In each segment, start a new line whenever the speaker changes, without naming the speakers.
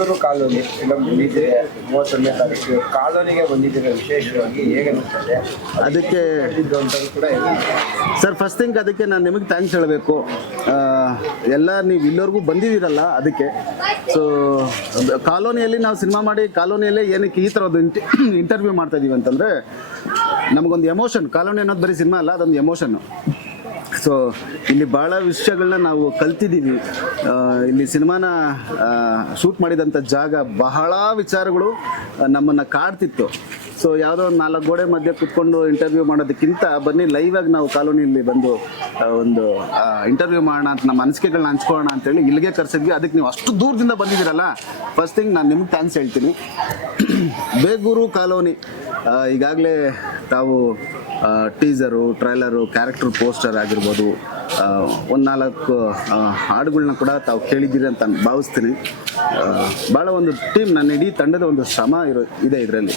Begur colony film ಬಂದಿದ್ದೀರಿ ಮೂವತ್ತೊಂದನೇ ತಾರೀಕು ಕಾಲೋನಿಗೆ ಬಂದಿದ್ದೀರಿ ವಿಶೇಷವಾಗಿ ಹೇಗೆ ಅನಿಸ್ತದೆ?
ಅದಕ್ಕೆ
ಇದು ಅಂತ ಕೂಡ
ಸರ್ ಫಸ್ಟ್ ಥಿಂಗ್ ಅದಕ್ಕೆ ನಾನು ನಿಮಗೆ ಥ್ಯಾಂಕ್ಸ್ ಹೇಳಬೇಕು. ಎಲ್ಲ ನೀವು ಇಲ್ಲೋರ್ಗೂ ಬಂದಿದ್ದೀರಲ್ಲ ಅದಕ್ಕೆ. ಸೊ ಕಾಲೋನಿಯಲ್ಲಿ ನಾವು ಸಿನಿಮಾ ಮಾಡಿ ಕಾಲೋನಿಯಲ್ಲೇ ಏನಕ್ಕೆ ಈ ಥರದ್ದು ಇಂಟರ್ವ್ಯೂ ಮಾಡ್ತಾ ಇದೀವಿ ಅಂತಂದರೆ ನಮಗೊಂದು ಎಮೋಷನ್ ಕಾಲೋನಿ ಅನ್ನೋದು ಬರೀ ಸಿನಿಮಾ ಅಲ್ಲ ಅದೊಂದು ಎಮೋಷನ್ನು ಸೊ ಇಲ್ಲಿ ಭಾಳ ವಿಷಯಗಳನ್ನ ನಾವು ಕಲ್ತಿದ್ದೀವಿ ಇಲ್ಲಿ ಸಿನಿಮಾನ ಶೂಟ್ ಮಾಡಿದಂಥ ಜಾಗ ಬಹಳ ವಿಚಾರಗಳು ನಮ್ಮನ್ನು ಕಾಡ್ತಿತ್ತು. ಸೊ ಯಾವುದೋ ಒಂದು ನಾಲ್ಕು ಗೋಡೆ ಮಧ್ಯೆ ಕುತ್ಕೊಂಡು ಇಂಟರ್ವ್ಯೂ ಮಾಡೋದಕ್ಕಿಂತ ಬನ್ನಿ ಲೈವ್ ಆಗಿ ನಾವು ಕಾಲೋನಿಯಲ್ಲಿ ಬಂದು ಒಂದು ಇಂಟರ್ವ್ಯೂ ಮಾಡೋಣ ಅಂತ, ನಮ್ಮ ಅನಿಸಿಕೆಗಳನ್ನ ಹಂಚ್ಕೊಳ್ಳೋಣ ಅಂತೇಳಿ ಇಲ್ಲಿಗೆ ಕರೆಸಿದ್ವಿ. ಅದಕ್ಕೆ ನೀವು ಅಷ್ಟು ದೂರದಿಂದ ಬಂದಿದ್ದೀರಲ್ಲ? ಫಸ್ಟ್ ಥಿಂಗ್ ನಾನು ನಿಮ್ಗೆ ಥ್ಯಾಂಕ್ಸ್ ಹೇಳ್ತೀನಿ. ಬೇಗೂರು ಕಾಲೋನಿ ಈಗಾಗಲೇ ತಾವು ಟೀಸರು ಟ್ರೈಲರು ಕ್ಯಾರೆಕ್ಟರ್ ಪೋಸ್ಟರ್ ಆಗಿರ್ಬೋದು ಒಂದು ನಾಲ್ಕು ಹಾಡುಗಳನ್ನ ಹಾಡುಗಳ್ನ ಕೂಡ ತಾವು ಕೇಳಿದ್ದೀರಿ ಅಂತ ನಾನು ಭಾವಿಸ್ತೀನಿ ಭಾಳ ಒಂದು ಟೀಮ್ ನನ್ನ ಇಡೀ ತಂಡದ ಒಂದು ಶ್ರಮ ಇರೋ, ಇದೆ ಇದರಲ್ಲಿ.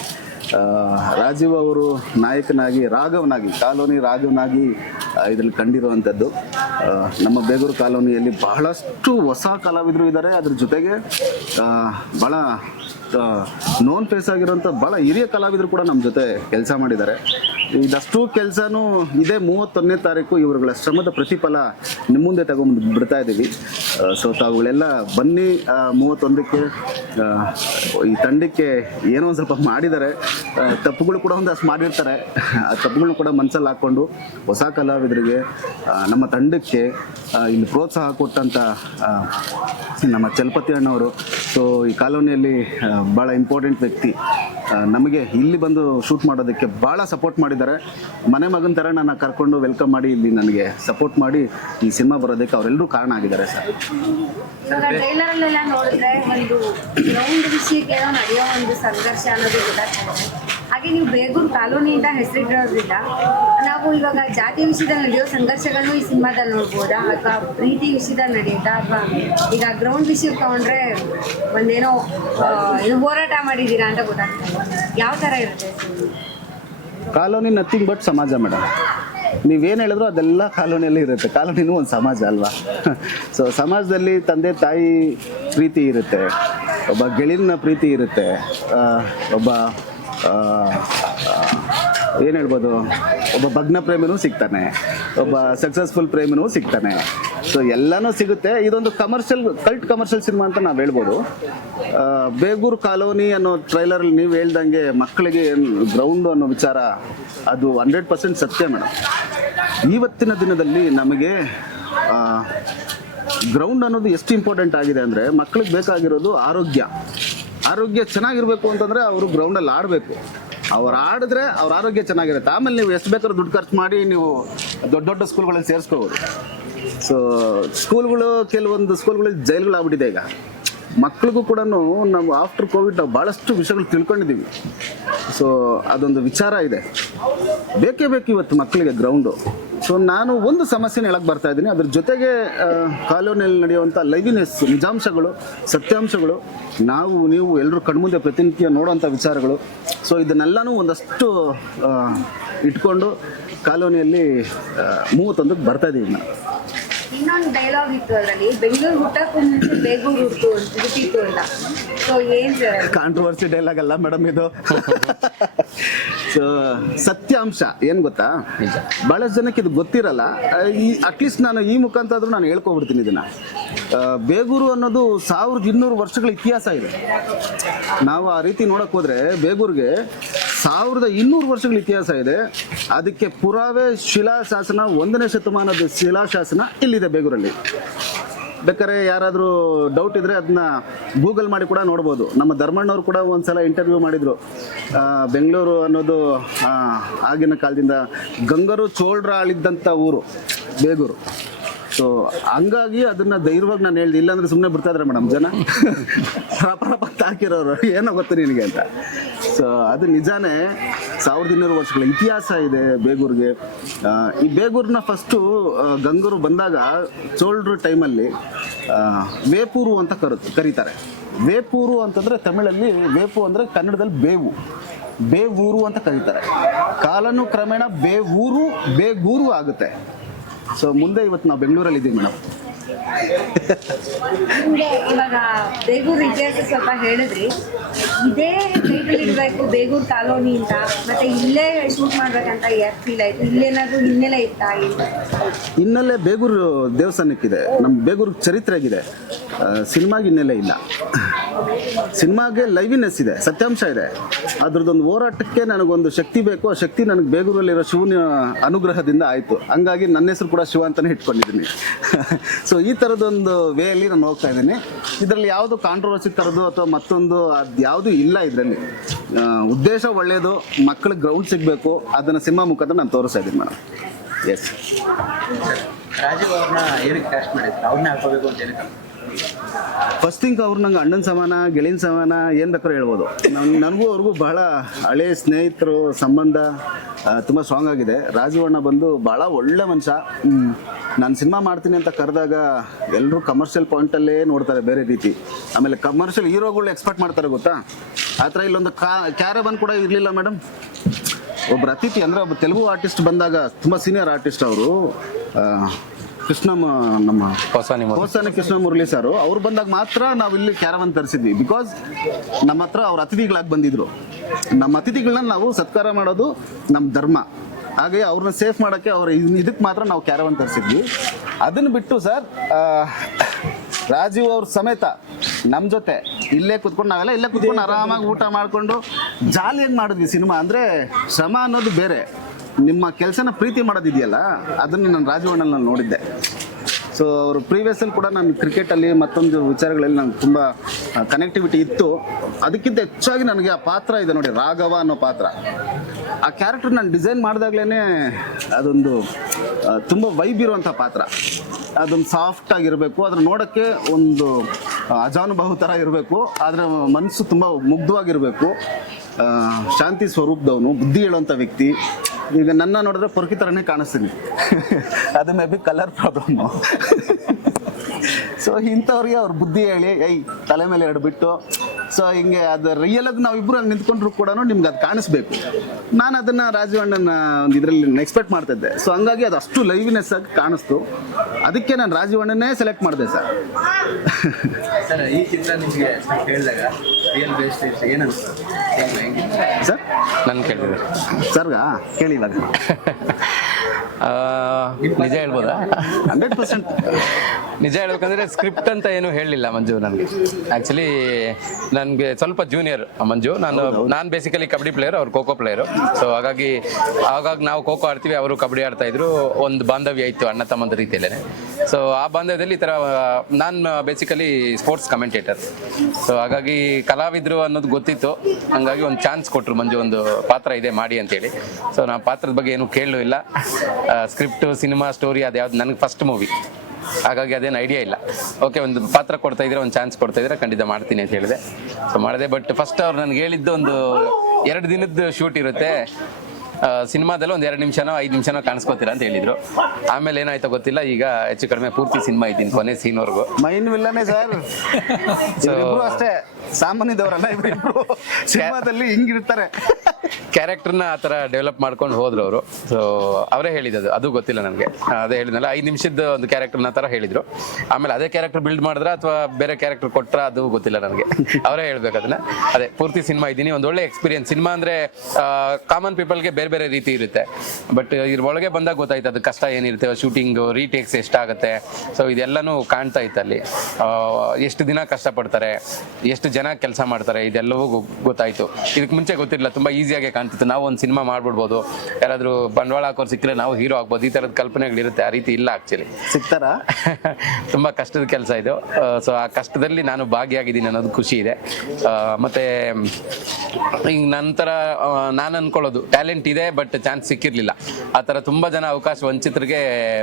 ರಾಜೀವ್ ಅವರು ನಾಯಕನಾಗಿ, ರಾಘವನಾಗಿ, ಕಾಲೋನಿ ರಾಘವನಾಗಿ ಇದರಲ್ಲಿ ಕಂಡಿರುವಂಥದ್ದು. ನಮ್ಮ ಬೇಗೂರು ಕಾಲೋನಿಯಲ್ಲಿ ಬಹಳಷ್ಟು ಹೊಸ ಕಲಾವಿದರು ಇದ್ದಾರೆ. ಅದ್ರ ಜೊತೆಗೆ ಭಾಳ ನೋನ್ ಫೇಸ್ ಆಗಿರೋಂಥ ಭಾಳ ಹಿರಿಯ ಕಲಾವಿದರು ಕೂಡ ನಮ್ಮ ಜೊತೆ ಕೆಲಸ ಮಾಡಿದ್ದಾರೆ. ಇದಷ್ಟು ಕೆಲಸನೂ ಇದೇ. ಮೂವತ್ತೊಂದನೇ ತಾರೀಕು ಇವರುಗಳ ಶ್ರಮದ ಪ್ರತಿಫಲ ನಿಮ್ಮ ಮುಂದೆ ತಗೊಂಡು ಬಿಡ್ತಾ ಇದ್ದೀವಿ ಸೊ ತಾವುಗಳೆಲ್ಲ ಬನ್ನಿ. ಮೂವತ್ತೊಂದಕ್ಕೆ ಈ ತಂಡಕ್ಕೆ ಏನೋ ಒಂದು ಸ್ವಲ್ಪ ಮಾಡಿದ್ದಾರೆ. ತಪ್ಪುಗಳು ಕೂಡ ಒಂದಷ್ಟು ಮಾಡಿರ್ತಾರೆ. ಆ ತಪ್ಪುಗಳು ಕೂಡ ಮನಸ್ಸಲ್ಲಿ ಹಾಕ್ಕೊಂಡು ಹೊಸ ಕಲಾವಿದರಿಗೆ ನಮ್ಮ ತಂಡಕ್ಕೆ ಇಲ್ಲಿ ಪ್ರೋತ್ಸಾಹ ಕೊಟ್ಟಂಥ ನಮ್ಮ ಚಲಪತಿ ಅಣ್ಣವರು. ಸೊ ಈ ಕಾಲೋನಿಯಲ್ಲಿ ಭಾಳ ಇಂಪಾರ್ಟೆಂಟ್ ವ್ಯಕ್ತಿ. ನಮಗೆ ಇಲ್ಲಿ ಬಂದು ಶೂಟ್ ಮಾಡೋದಕ್ಕೆ ಭಾಳ ಸಪೋರ್ಟ್ ಮಾಡಿದ್ದಾರೆ. ಮನೆ ಮಗನ ಥರ ನನ್ನ ಕರ್ಕೊಂಡು ವೆಲ್ಕಮ್ ಮಾಡಿ ಇಲ್ಲಿ ನನಗೆ ಸಪೋರ್ಟ್ ಮಾಡಿ ಈ ಸಿನಿಮಾ ಬರೋದಕ್ಕೆ ಅವರೆಲ್ಲರೂ ಕಾರಣ ಆಗಿದ್ದಾರೆ ಸರ್.
ನೋಡಿದ್ರೆ ಒಂದು ಗ್ರೌಂಡ್ ನಡೆಯೋ ಒಂದು ಸಂಘರ್ಷ ಅನ್ನೋದು ಹಾಗೆ ನೀವು ಬೇಗೂರು ಕಾಲೋನಿಯಿಂದ ಹೆಸರಿಟ್ಟಿರೋದ್ರಿಂದ ನಾವು ಇವಾಗ ಜಾತಿ ವಿಷಯದಲ್ಲಿ ನಡೆಯೋ ಸಂಘರ್ಷಗಳನ್ನು ಈ ಸಿನಿಮಾದಲ್ಲಿ ನೋಡ್ಬೋದಾ? ಅಥವಾ ಪ್ರೀತಿ ವಿಷಯದಲ್ಲಿ ನಡೆಯುತ್ತಾ? ಅಥವಾ ಈಗ ಗ್ರೌಂಡ್ ವಿಷಯಕ್ಕೆ ತಗೊಂಡ್ರೆ ಒಂದೇನೋ ಏನು ಹೋರಾಟ ಮಾಡಿದ್ದೀರಾ ಅಂತ ಗೊತ್ತಾಗ್ತದೆ. ಯಾವ ಥರ ಇರುತ್ತೆ?
ಕಾಲೋನಿ ನಥಿಂಗ್ ಬಟ್ ಸಮಾಜ ಮೇಡಮ್ ನೀವೇನು ಹೇಳಿದ್ರು ಅದೆಲ್ಲ ಕಾಲೋನಿಯಲ್ಲಿ ಇರುತ್ತೆ. ಕಾಲೋನಿನೂ ಒಂದು ಸಮಾಜ ಅಲ್ವಾ? ಸೊ ಸಮಾಜದಲ್ಲಿ ತಂದೆ, ತಾಯಿ ಪ್ರೀತಿ ಇರುತ್ತೆ. ಒಬ್ಬ ಗೆಳಿನ ಪ್ರೀತಿ ಇರುತ್ತೆ. ಒಬ್ಬ ಏನು ಹೇಳ್ಬೋದು? ಒಬ್ಬ ಭಗ್ನ ಪ್ರೇಮಿನೂ ಸಿಗ್ತಾನೆ. ಒಬ್ಬ ಸಕ್ಸಸ್ಫುಲ್ ಪ್ರೇಮಿನೂ ಸಿಗ್ತಾನೆ. ಸೊ ಎಲ್ಲನೂ ಸಿಗುತ್ತೆ. ಇದೊಂದು ಕಮರ್ಷಿಯಲ್ ಕಲ್ಟ್ ಕಮರ್ಷಿಯಲ್ ಸಿನಿಮಾ ಅಂತ ನಾವು ಹೇಳ್ಬೋದು. ಬೇಗೂರು ಕಾಲೋನಿ ಅನ್ನೋ ಟ್ರೈಲರಲ್ಲಿ ನೀವು ಹೇಳ್ದಂಗೆ ಮಕ್ಕಳಿಗೆ ಏನು ಗ್ರೌಂಡ್ ಅನ್ನೋ ವಿಚಾರ, ಅದು ಹಂಡ್ರೆಡ್ ಪರ್ಸೆಂಟ್ ಸತ್ಯ ಮೇಡಮ್ ಇವತ್ತಿನ ದಿನದಲ್ಲಿ ನಮಗೆ ಗ್ರೌಂಡ್ ಅನ್ನೋದು ಎಷ್ಟು ಇಂಪಾರ್ಟೆಂಟ್ ಆಗಿದೆ ಅಂದರೆ ಮಕ್ಕಳಿಗೆ ಬೇಕಾಗಿರೋದು ಆರೋಗ್ಯ. ಆರೋಗ್ಯ ಚೆನ್ನಾಗಿರ್ಬೇಕು ಅಂತಂದರೆ ಅವರು ಗ್ರೌಂಡಲ್ಲಿ ಆಡಬೇಕು. ಅವ್ರು ಆಡಿದ್ರೆ ಅವ್ರ ಆರೋಗ್ಯ ಚೆನ್ನಾಗಿರುತ್ತೆ. ಆಮೇಲೆ ನೀವು ಎಷ್ಟು ಬೇಕಾದ್ರೂ ದುಡ್ಡು ಖರ್ಚು ಮಾಡಿ ನೀವು ದೊಡ್ಡ ದೊಡ್ಡ ಸ್ಕೂಲ್ಗಳಲ್ಲಿ ಸೇರಿಸ್ಕೋಬೋದು. ಸೊ ಸ್ಕೂಲ್ಗಳು ಕೆಲವೊಂದು ಸ್ಕೂಲ್ಗಳಲ್ಲಿ ಜೈಲ್ಗಳಾಗ್ಬಿಟ್ಟಿದೆ ಈಗ. ಮಕ್ಳಿಗೂ ಕೂಡ ನಾವು ಆಫ್ಟರ್ ಕೋವಿಡ್ ನಾವು ಭಾಳಷ್ಟು ವಿಷಯಗಳು ತಿಳ್ಕೊಂಡಿದ್ದೀವಿ. ಸೊ ಅದೊಂದು ವಿಚಾರ ಇದೆ. ಬೇಕೇ ಬೇಕು ಇವತ್ತು ಮಕ್ಕಳಿಗೆ ಗ್ರೌಂಡು ಸೊ ನಾನು ಒಂದು ಸಮಸ್ಯೆನ ಹೇಳಕ್ಕೆ ಬರ್ತಾ ಇದ್ದೀನಿ. ಅದ್ರ ಜೊತೆಗೆ ಕಾಲೋನಿಯಲ್ಲಿ ನಡೆಯುವಂಥ ಲೈವಿನೆಸ್ ನಿಜಾಂಶಗಳು, ಸತ್ಯಾಂಶಗಳು, ನಾವು, ನೀವು ಎಲ್ಲರೂ ಕಣ್ಮುಂದೆ ಪ್ರತಿನಿತ್ಯ ನೋಡೋವಂಥ ವಿಚಾರಗಳು. ಸೊ ಇದನ್ನೆಲ್ಲನೂ ಒಂದಷ್ಟು ಇಟ್ಕೊಂಡು ಕಾಲೋನಿಯಲ್ಲಿ ಮೂವತ್ತೊಂದಕ್ಕೆ ಬರ್ತಾ ಇದ್ದೀವಿ ನಾವು.
ಇನ್ನೊಂದು ಡೈಲಾಗ್ ಇತ್ತು ಅದರಲ್ಲಿ, ಬೆಂಗಳೂರು ಹುಟ್ಟಕ್ಕೂ ಮುಂಚೆ ಬೇಗೂರು ಹುಟ್ಟು ಹುಟ್ಟಿತ್ತು ಅಂತ. ಸೊ ಏನ್
ಕಾಂಟ್ರವರ್ಸಿ ಡೈಲಾಗ್ ಅಲ್ಲ ಮೇಡಮ್ ಇದು? ಸತ್ಯಾಂಶ, ಏನ್ ಗೊತ್ತಾ? ಬಹಳಷ್ಟು ಜನಕ್ಕೆ ಇದು ಗೊತ್ತಿರಲ್ಲ. ಈ ಅಟ್ಲೀಸ್ಟ್ ನಾನು ಈ ಮುಖಾಂತರ ಆದ್ರೂ ನಾನು ಹೇಳ್ಕೊಬಿಡ್ತೀನಿ ಇದನ್ನ. ಬೇಗೂರು ಅನ್ನೋದು ಸಾವಿರದ ಇನ್ನೂರು ವರ್ಷಗಳ ಇತಿಹಾಸ ಇದೆ. ನಾವು ಆ ರೀತಿ ನೋಡಕ್ ಹೋದ್ರೆ ಬೇಗೂರಿಗೆ ಸಾವಿರದ ಇನ್ನೂರು ವರ್ಷಗಳ ಇತಿಹಾಸ ಇದೆ. ಅದಕ್ಕೆ ಪುರಾವೆ ಶಿಲಾಶಾಸನ ಒಂದನೇ ಶತಮಾನದ ಶಿಲಾಶಾಸನ ಇಲ್ಲಿದೆ ಬೇಗೂರಲ್ಲಿ. ಬೇಕಾದ್ರೆ ಯಾರಾದರೂ ಡೌಟ್ ಇದ್ರೆ ಅದನ್ನ ಗೂಗಲ್ ಮಾಡಿ ಕೂಡ ನೋಡ್ಬೋದು. ನಮ್ಮ ಧರ್ಮಣ್ಣವ್ರು ಕೂಡ ಒಂದ್ಸಲ ಇಂಟರ್ವ್ಯೂ ಮಾಡಿದ್ರು. ಬೆಂಗಳೂರು ಅನ್ನೋದು ಆಗಿನ ಕಾಲದಿಂದ ಗಂಗರು ಚೋಳರ ಆಳಿದ್ದಂಥ ಊರು, ಬೇಗೂರು. ಸೊ ಹಂಗಾಗಿ ಅದನ್ನ ಧೈರ್ಯವಾಗಿ ನಾನು ಹೇಳ್ದೆ, ಇಲ್ಲಾಂದ್ರೆ ಸುಮ್ಮನೆ ಬಿಡ್ತಾ ಇದ್ರೆ ಮೇಡಮ್ ಜನ. ರಪ ರಪ ಅಂತ ಹಾಕಿರೋರು ಏನೋ ಗೊತ್ತು ನಿನಗೆ ಅಂತ. ಸೊ ಅದು ನಿಜಾನೇ ಸಾವಿರದ ಇನ್ನೂರು ವರ್ಷಗಳ ಇತಿಹಾಸ ಇದೆ ಬೇಗೂರ್ಗೆ. ಈ ಬೇಗೂರ್ನ ಫಸ್ಟು ಗಂಗರು ಬಂದಾಗ ಚೋಳ್ರ ಟೈಮಲ್ಲಿ ವೇಪೂರು ಅಂತ ಕರು, ಕರೀತಾರೆ. ವೇಪೂರು ಅಂತಂದ್ರೆ ತಮಿಳಲ್ಲಿ ವೇಪು ಅಂದ್ರೆ ಕನ್ನಡದಲ್ಲಿ ಬೇವು. ಬೇವೂರು ಅಂತ ಕರೀತಾರೆ. ಕಾಲನು ಕ್ರಮೇಣ ಬೇವೂರು, ಬೇಗೂರು ಆಗುತ್ತೆ. ಸೊ ಮುಂದೆ ಇವತ್ತು ನಾವು ಬೆಂಗಳೂರಲ್ಲಿ ಇದ್ದೀವಿ ಮೇಡಮ್.
ಇವಾಗ ಬೇಗೂರ್ ಇತಿಹಾಸ ಸ್ವಲ್ಪ ಹೇಳಿದ್ರಿ. ಇದೇ ಟೈಟಲ್ ಇಡಬೇಕು ಬೇಗೂರ್ ಕಾಲೋನಿ ಅಂತ, ಮತ್ತೆ ಇಲ್ಲೇ ಶೂಟ್ ಮಾಡ್ಬೇಕಂತ ಯಾಕೆ ಫೀಲ್ ಆಯ್ತು? ಇಲ್ಲೇನಾದ್ರೂ ಹಿನ್ನೆಲೆ ಇತ್ತಾ
ಹಿನ್ನೆಲೆ ಬೇಗೂರು ದೇವಸ್ಥಾನಕ್ಕಿದೆ. ನಮ್ಮ ಬೇಗೂರು ಚರಿತ್ರೆ ಆಗಿದೆ. ಸಿನಿಮಾಗೆ ಹಿನ್ನೆಲೆ ಇಲ್ಲ. ಸಿನಿಮಾಗೆ ಲೈವಿನೆಸ್ ಇದೆ, ಸತ್ಯಾಂಶ ಇದೆ. ಅದ್ರದ್ದೊಂದು ಹೋರಾಟಕ್ಕೆ ನನಗೊಂದು ಶಕ್ತಿ ಬೇಕು. ಆ ಶಕ್ತಿ ನನಗೆ ಬೇಗೂರಲ್ಲಿರೋ ಶಿವನ ಅನುಗ್ರಹದಿಂದ ಆಯಿತು. ಹಂಗಾಗಿ ನನ್ನ ಹೆಸರು ಕೂಡ ಶಿವ ಅಂತಲೇ ಇಟ್ಕೊಂಡಿದ್ದೀನಿ. ಸೊ ಈ ತರದೊಂದು ವೇ ಅಲ್ಲಿ ನಾನು ಹೋಗ್ತಾ ಇದ್ದೀನಿ. ಇದರಲ್ಲಿ ಯಾವುದು ಕಾಂಟ್ರವರ್ಸಿ ತರದು ಅಥವಾ ಮತ್ತೊಂದು ಅದು ಯಾವುದು ಇಲ್ಲ ಇದರಲ್ಲಿ. ಉದ್ದೇಶ ಒಳ್ಳೆಯದು ಮಕ್ಕಳಿಗೆ ಗ್ರೌಂಡ್ ಸಿಗಬೇಕು, ಅದನ್ನು ಸಿನಿಮಾ ಮುಖಾಂತರ ನಾನು ತೋರಿಸ್ತಾ ಇದ್ದೀನಿ ಮೇಡಮ್ ಎಸ್
ರಾಜೀವ್ ಅವ್ರನ್ನ ಏನಕ್ಕೆ ಕ್ಯಾಸ್ಟ್ ಮಾಡಿದ್ರು? ಅವ್ರನ್ನ ಹಾಕೋಬೇಕು ಅಂತ ಏನಕ್ಕೆ?
ಫಸ್ಟ್ ಥಿಂಕ್ ಅವ್ರು ನಂಗೆ ಅಣ್ಣನ ಸಮಾನ, ಗೆಳೆಯನ ಸಮಾನ, ಏನು ಬೇಕಾದ್ರೂ ಹೇಳ್ಬೋದು. ನನ್ ನನಗೂ ಅವ್ರಿಗೂ ಬಹಳ ಹಳೆ ಸ್ನೇಹಿತರು ಸಂಬಂಧ ತುಂಬ ಸ್ಟ್ರಾಂಗ್ ಆಗಿದೆ. ರಾಜೀವಣ್ಣ ಬಂದು ಭಾಳ ಒಳ್ಳೆ ಮನುಷ್ಯ. ನಾನು ಸಿನಿಮಾ ಮಾಡ್ತೀನಿ ಅಂತ ಕರೆದಾಗ ಎಲ್ಲರೂ ಕಮರ್ಷಿಯಲ್ ಪಾಯಿಂಟಲ್ಲೇ ನೋಡ್ತಾರೆ ಬೇರೆ ರೀತಿ. ಆಮೇಲೆ ಕಮರ್ಷಿಯಲ್ ಹೀರೋಗಳು ಎಕ್ಸ್ಪೆಕ್ಟ್ ಮಾಡ್ತಾರೆ ಗೊತ್ತಾ? ಆ ಥರ ಇಲ್ಲೊಂದು ಕಾ ಕ್ಯಾರಬನ್ ಕೂಡ ಇರಲಿಲ್ಲ ಮೇಡಮ್ ಒಬ್ರು ಅತಿಥಿ ಅಂದರೆ ಒಬ್ಬ ತೆಲುಗು ಆರ್ಟಿಸ್ಟ್ ಬಂದಾಗ ತುಂಬ ಸೀನಿಯರ್ ಆರ್ಟಿಸ್ಟ್ ಅವರು. ಕೃಷ್ಣ ನಮ್ಮ
ಹೊಸನಿ
ಹೋಸಾನಿ ಕೃಷ್ಣ ಮುರಳಿ ಸರ್. ಅವ್ರು ಬಂದಾಗ ಮಾತ್ರ ನಾವು ಇಲ್ಲಿ ಕ್ಯಾರವನ್ ತರಿಸಿದ್ವಿ. ಬಿಕಾಸ್ ನಮ್ಮ ಹತ್ರ ಅವ್ರ ಅತಿಥಿಗಳಾಗಿ ಬಂದಿದ್ರು. ನಮ್ಮ ಅತಿಥಿಗಳನ್ನ ನಾವು ಸತ್ಕಾರ ಮಾಡೋದು ನಮ್ಮ ಧರ್ಮ. ಹಾಗೆ ಅವ್ರನ್ನ ಸೇಫ್ ಮಾಡೋಕ್ಕೆ ಅವ್ರ ಇದಕ್ಕೆ ಮಾತ್ರ ನಾವು ಕ್ಯಾರವನ್ ತರಿಸಿದ್ವಿ. ಅದನ್ನು ಬಿಟ್ಟು ಸರ್ ರಾಜೀವ್ ಅವ್ರ ಸಮೇತ ನಮ್ಮ ಜೊತೆ ಇಲ್ಲೇ ಕುತ್ಕೊಂಡು ನಾವೆಲ್ಲ ಇಲ್ಲೇ ಕುತ್ಕೊಂಡು ಆರಾಮಾಗಿ ಊಟ ಮಾಡಿಕೊಂಡು ಜಾಲಿಯಾಗಿ ಮಾಡಿದ್ವಿ ಸಿನಿಮಾ? ಅಂದರೆ ಶ್ರಮ ಅನ್ನೋದು ಬೇರೆ. ನಿಮ್ಮ ಕೆಲಸನ ಪ್ರೀತಿ ಮಾಡೋದಿದೆಯಲ್ಲ, ಅದನ್ನು ನಾನು ರಾಜವಣ್ಣಲ್ಲಿ ನಾನು ನೋಡಿದ್ದೆ. ಸೊ ಅವರು ಪ್ರೀವಿಯಸ್ಸಲ್ಲಿ ಕೂಡ ನಾನು ಕ್ರಿಕೆಟಲ್ಲಿ ಮತ್ತೊಂದು ವಿಚಾರಗಳಲ್ಲಿ ನಂಗೆ ತುಂಬ ಕನೆಕ್ಟಿವಿಟಿ ಇತ್ತು. ಅದಕ್ಕಿಂತ ಹೆಚ್ಚಾಗಿ ನನಗೆ ಆ ಪಾತ್ರ ಇದೆ ನೋಡಿ, ರಾಘವ ಅನ್ನೋ ಪಾತ್ರ. ಆ ಕ್ಯಾರೆಕ್ಟರ್ ನಾನು ಡಿಸೈನ್ ಮಾಡಿದಾಗ್ಲೇ ಅದೊಂದು ತುಂಬ ವೈಬ್ ಇರುವಂಥ ಪಾತ್ರ. ಅದೊಂದು ಸಾಫ್ಟ್ ಆಗಿರಬೇಕು ಅದನ್ನ ನೋಡೋಕ್ಕೆ ಒಂದು ಅಜಾನುಭಾವು ಥರ ಇರಬೇಕು, ಆದರೆ ಮನಸ್ಸು ತುಂಬ ಮುಗ್ಧವಾಗಿರಬೇಕು. ಶಾಂತಿ ಸ್ವರೂಪದವನು, ಬುದ್ಧಿ ಹೇಳುವಂಥ ವ್ಯಕ್ತಿ. ಈಗ ನನ್ನ ನೋಡಿದ್ರೆ ಪೊರ್ಕಿ ಥರನೇ ಕಾಣಿಸ್ತೀನಿ. ಅದು maybe colour problem so ಇಂಥವ್ರಿಗೆ ಅವ್ರ ಬುದ್ಧಿ ಹೇಳಿ ಐ ತಲೆ ಮೇಲೆ ಎರಡು ಬಿಟ್ಟು ಸೊ ಹಿಂಗೆ ಅದು ರಿಯಲ್ ಆಗಿ ನಾವಿಬ್ರು ಹಂಗೆ ನಿಂತ್ಕೊಂಡ್ರು ಕೂಡ ನಿಮ್ಗೆ ಅದು ಕಾಣಿಸ್ಬೇಕು. ನಾನು ಅದನ್ನ ರಾಜೀವಣ್ಣನ ಒಂದು ಇದರಲ್ಲಿ ಎಕ್ಸ್ಪೆಕ್ಟ್ ಮಾಡ್ತಿದ್ದೆ ಸೊ ಹಂಗಾಗಿ ಅದು ಅಷ್ಟು ಲೈವ್ನೆಸ್ ಆಗಿ ಕಾಣಿಸ್ತು. ಅದಕ್ಕೆ ನಾನು ರಾಜೀವಣ್ಣನೇ ಸೆಲೆಕ್ಟ್ ಮಾಡಿದೆ ಸರ್.
ಸರ್ ಈ ಚಿತ್ರ ನಿಮಗೆ ಹೇಳಿದಾಗ ರಿಯಲ್ ಏನು
ಸರ್?
ನನ್ ಕೇಳಿದ್ರು
ಸರ್ಗಾ?
ಕೇಳಿಲ್ಲ ನಿಜ ಹೇಳ್ಬೋದಾ?
Hundred percent.
ನಿಜ ಹೇಳ್ಬೇಕಂದ್ರೆ ಸ್ಕ್ರಿಪ್ಟ್ ಅಂತ ಏನು ಹೇಳಲಿಲ್ಲ ಮಂಜು ನನಗೆ. ಆ್ಯಕ್ಚುಲಿ ನನಗೆ ಸ್ವಲ್ಪ ಜೂನಿಯರ್ ಮಂಜು. ನಾನು ನಾನು ಬೇಸಿಕಲಿ ಕಬಡ್ಡಿ ಪ್ಲೇಯರ್ ಅವ್ರು ಖೋಖೋ ಪ್ಲೇಯರು ಸೊ ಹಾಗಾಗಿ ಆವಾಗ ನಾವು ಖೋಖೋ ಆಡ್ತೀವಿ ಅವರು ಕಬಡ್ಡಿ ಆಡ್ತಾ ಇದ್ರು. ಒಂದು ಬಾಂಧವ್ಯ ಇತ್ತು ಅಣ್ಣ ತಮ್ಮಂದ ರೀತಿಯಲ್ಲೇ ಸೊ ಆ ಬಾಂಧವ್ಯದಲ್ಲಿ ಈ ಥರ ನಾನು ಬೇಸಿಕಲಿ ಸ್ಪೋರ್ಟ್ಸ್ ಕಮೆಂಟೇಟರ್ ಸೊ ಹಾಗಾಗಿ ಕಲಾವಿದರು ಅನ್ನೋದು ಗೊತ್ತಿತ್ತು. ಹಂಗಾಗಿ ಒಂದು ಚಾನ್ಸ್ ಕೊಟ್ಟರು ಮಂಜು ಒಂದು ಪಾತ್ರ ಇದೆ ಮಾಡಿ ಅಂತೇಳಿ. ಸೊ ನಾ ಪಾತ್ರದ ಬಗ್ಗೆ ಏನು ಕೇಳಲೂ ಇಲ್ಲ. ಸ್ಕ್ರಿಪ್ಟು ಸಿನಿಮಾ ಸ್ಟೋರಿ ಅದು ಯಾವ್ದು ನನಗೆ ಫಸ್ಟ್ ಮೂವಿ ಹಾಗಾಗಿ ಅದೇನು ಐಡಿಯಾ ಇಲ್ಲ. ಓಕೆ ಒಂದು ಪಾತ್ರ ಕೊಡ್ತಾ ಇದ್ರೆ ಒಂದು ಚಾನ್ಸ್ ಕೊಡ್ತಾ ಇದ್ರೆ ಖಂಡಿತ ಮಾಡ್ತೀನಿ ಅಂತ ಹೇಳಿದೆ. ಸೊ ಮಾಡಿದೆ ಬಟ್ ಫಸ್ಟ್ ಅವ್ರು ನನಗೆ ಹೇಳಿದ್ದು ಒಂದು ಎರಡು ದಿನದ ಶೂಟ್ ಇರುತ್ತೆ. ಸಿನಿಮಾದಲ್ಲಿ ಒಂದು ಎರಡು ನಿಮಿಷನೋ ಐದು ನಿಮಿಷನೋ ಕಾಣಿಸ್ಕೋತೀರ ಅಂತ ಹೇಳಿದ್ರು. ಆಮೇಲೆ ಏನಾಯ್ತೋ ಗೊತ್ತಿಲ್ಲ ಈಗ ಹೆಚ್ಚು ಕಡಿಮೆ ಪೂರ್ತಿ ಸಿನಿಮಾ ಇದ್ದೀನಿ ಕೊನೆ ಸೀನ್ವರೆಗೂ
ಮೈನ್ ವಿಲ್ಲನೇ ಸರ್ ಸೊ ಅಷ್ಟೇ. ಸಾಮಾನ್ಯದವರಲ್ಲ ಇವರು ಸಿನಿಮಾದಲ್ಲಿ ಹಿಂಗಿರ್ತಾರೆ.
ಕ್ಯಾರೆಕ್ಟರ್ನ ಆ ಥರ ಡೆವಲಪ್ ಮಾಡ್ಕೊಂಡು ಹೋದ್ರು ಅವರು. ಸೊ ಅವರೇ ಹೇಳಿದ್ದು ಅದು ಗೊತ್ತಿಲ್ಲ ನನಗೆ. ಅದೇ ಹೇಳಿದ್ನಲ್ಲ ಐದು ನಿಮಿಷದ ಒಂದು ಕ್ಯಾರೆಕ್ಟರ್ನ ಥರ ಹೇಳಿದ್ರು. ಆಮೇಲೆ ಅದೇ ಕ್ಯಾರೆಕ್ಟರ್ ಬಿಲ್ಡ್ ಮಾಡಿದ್ರ ಅಥವಾ ಬೇರೆ ಕ್ಯಾರೆಕ್ಟರ್ ಕೊಟ್ರ ಅದು ಗೊತ್ತಿಲ್ಲ ನನಗೆ. ಅವರೇ ಹೇಳ್ಬೇಕು ಅದನ್ನ. ಅದೇ ಪೂರ್ತಿ ಸಿನಿಮಾ ಇದ್ದೀನಿ. ಒಂದು ಒಳ್ಳೆ ಎಕ್ಸ್ಪೀರಿಯನ್ಸ್ ಸಿನಿಮಾ ಅಂದ್ರೆ ಕಾಮನ್ ಪೀಪಲ್ಗೆ ಬೇರೆ ಬೇರೆ ರೀತಿ ಇರುತ್ತೆ. ಬಟ್ ಇದ್ರ ಒಳಗೆ ಬಂದಾಗ ಗೊತ್ತಾಯ್ತು ಅದು ಕಷ್ಟ ಏನಿರುತ್ತೆ. ಶೂಟಿಂಗು ರೀಟೇಕ್ಸ್ ಎಷ್ಟಾಗುತ್ತೆ. ಸೊ ಇದೆಲ್ಲನೂ ಕಾಣ್ತಾ ಇತ್ತು ಅಲ್ಲಿ. ಎಷ್ಟು ದಿನ ಕಷ್ಟಪಡ್ತಾರೆ ಎಷ್ಟು ಜನ ಕೆಲಸ ಮಾಡ್ತಾರೆ ಇದೆಲ್ಲವೂ ಗೊತ್ತಾಯಿತು. ಇದಕ್ಕೆ ಮುಂಚೆ ಗೊತ್ತಿರಲಿಲ್ಲ ತುಂಬಾ ಈಸಿಯಾಗಿ ಕಾಣ್ತಿತ್ತು. ನಾವು ಒಂದು ಸಿನಿಮಾ ಮಾಡ್ಬಿಡ್ಬೋದು. ಯಾರಾದರೂ ಬಂಡವಾಳ ಹಾಕೋರು ಸಿಕ್ಕರೆ ನಾವು ಹೀರೋ ಆಗ್ಬೋದು. ಈ ಥರದ ಕಲ್ಪನೆಗಳಿರುತ್ತೆ ಆ ರೀತಿ ಇಲ್ಲ ಆ್ಯಕ್ಚುಲಿ
ಸಿಗ್ತಾರಾ?
ತುಂಬಾ ಕಷ್ಟದ ಕೆಲಸ ಇದು. ಸೊ ಆ ಕಷ್ಟದಲ್ಲಿ ನಾನು ಭಾಗಿಯಾಗಿದ್ದೀನಿ ಅನ್ನೋದು ಖುಷಿ ಇದೆ. ಮತ್ತು ಹಿಂಗ್ ನಂತರ ನಾನು ಅನ್ಕೊಳ್ಳೋದು. ಟ್ಯಾಲೆಂಟ್ ಇದೆ ಬಟ್ ಚಾನ್ಸ್ ಸಿಕ್ಕಿರಲಿಲ್ಲ. ಆ ಥರ ತುಂಬಾ ಜನ ಅವಕಾಶ ವಂಚಿತರಿಗೆ